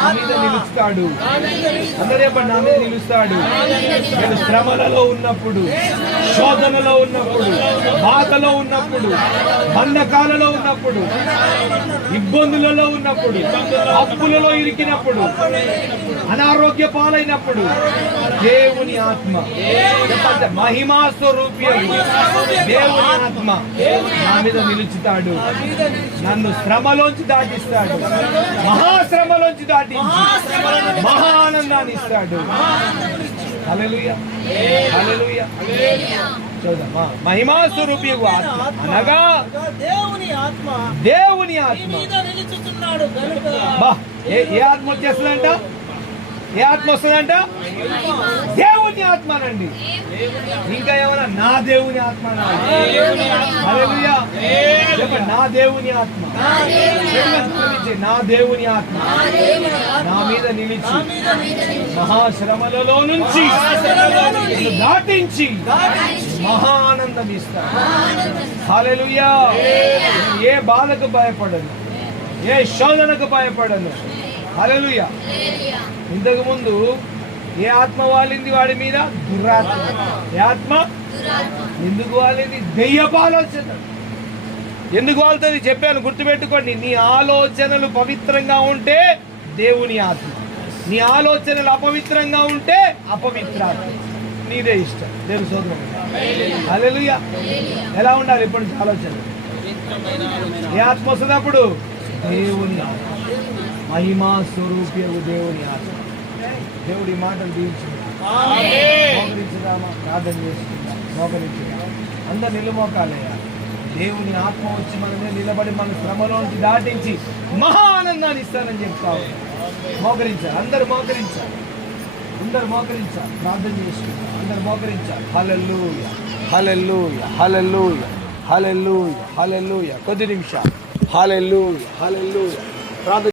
నా మీద నిలుస్తాడు. అందరు చెప్పండి, నా మీద నిలుస్తాడు. నేను శ్రమలలో ఉన్నప్పుడు, శోధనలో ఉన్నప్పుడు, బాధలో ఉన్నప్పుడు, బంధకాలలో ఉన్నప్పుడు, ఇబ్బందులలో ఉన్నప్పుడు, అప్పులలో ఇరికినప్పుడు, అనారోగ్య పాలైనప్పుడు దేవుని ఆత్మ, మహిమా స్వరూపి దేవుని ఆత్మ నా మీద నిలుచుతాడు. నన్ను శ్రమలోంచి దాటిస్తాడు, మహాశ్రమలోంచి దాటించి మహా ఆనందాన్ని ఇస్తాడు. హల్లెలూయా, హల్లెలూయా. చూద్దామా, మహిమా స్వరూపి అనగా దేవుని ఆత్మ. ఏ ఆత్మ వచ్చేస్తుందంట? ఏ ఆత్మ వస్తుందంట? దేవుని ఆత్మనండి. ఇంకా ఏమన్నా? నా దేవుని ఆత్మ. హల్లెలూయా. చెప్పండి, నా దేవుని ఆత్మ, నా దేవుని ఆత్మ నా మీద నిలిచి మహాశ్రమలలో నుంచి దాటించి మహా ఆనందం ఇస్తాడు. హల్లెలూయా. ఏ బాధకు భయపడను, ఏ శోధనకు భయపడను. హల్లెలూయా. ఇంతకు ముందు ఏ ఆత్మ వాలింది వాడి మీద? దురాత్మ. ఏ ఆత్మ? ఎందుకు వాలింది? దెయ్యపు ఆలోచన. ఎందుకు వాళ్తుంది చెప్పాను, గుర్తుపెట్టుకోండి. నీ ఆలోచనలు పవిత్రంగా ఉంటే దేవుని ఆత్మ, నీ ఆలోచనలు అపవిత్రంగా ఉంటే అపవిత్రాత్మ. నీదే ఇష్టం. దేవుని స్తోత్రం. హల్లెలూయా. ఎలా ఉండాలి ఇప్పటి నుంచి ఆలోచన? ఏ ఆత్మ వస్తున్నప్పుడు? దేవుని ఆత్మ, మహిమా స్వరూపి దేవుని ఆత్మ. దేవుడి మాటలు దీవించింది. మోకరించుదామా, ప్రార్థన చేసుకుందాం. మోకరించుదాం. అందరు నిలుమోకాలయ్యా. దేవుని ఆత్మ వచ్చి మన మీద నిలబడి మన శ్రమలోంచి దాటించి మహా ఆనందాన్ని ఇస్తానని చెప్తావు. మోకరించాలి, అందరు మోకరించాలి, అందరు మోకరించాలి. ప్రార్థన చేసుకుందాం, అందరు మోకరించాలి. హల్లెలూయా, హల్లెలూయా, హల్లెలూయా, హల్లెలూయా, హల్లెలూయా. కొద్ది నిమిషాలు. హల్లెలూయా, హల్లెలూయా. ప్రార్థన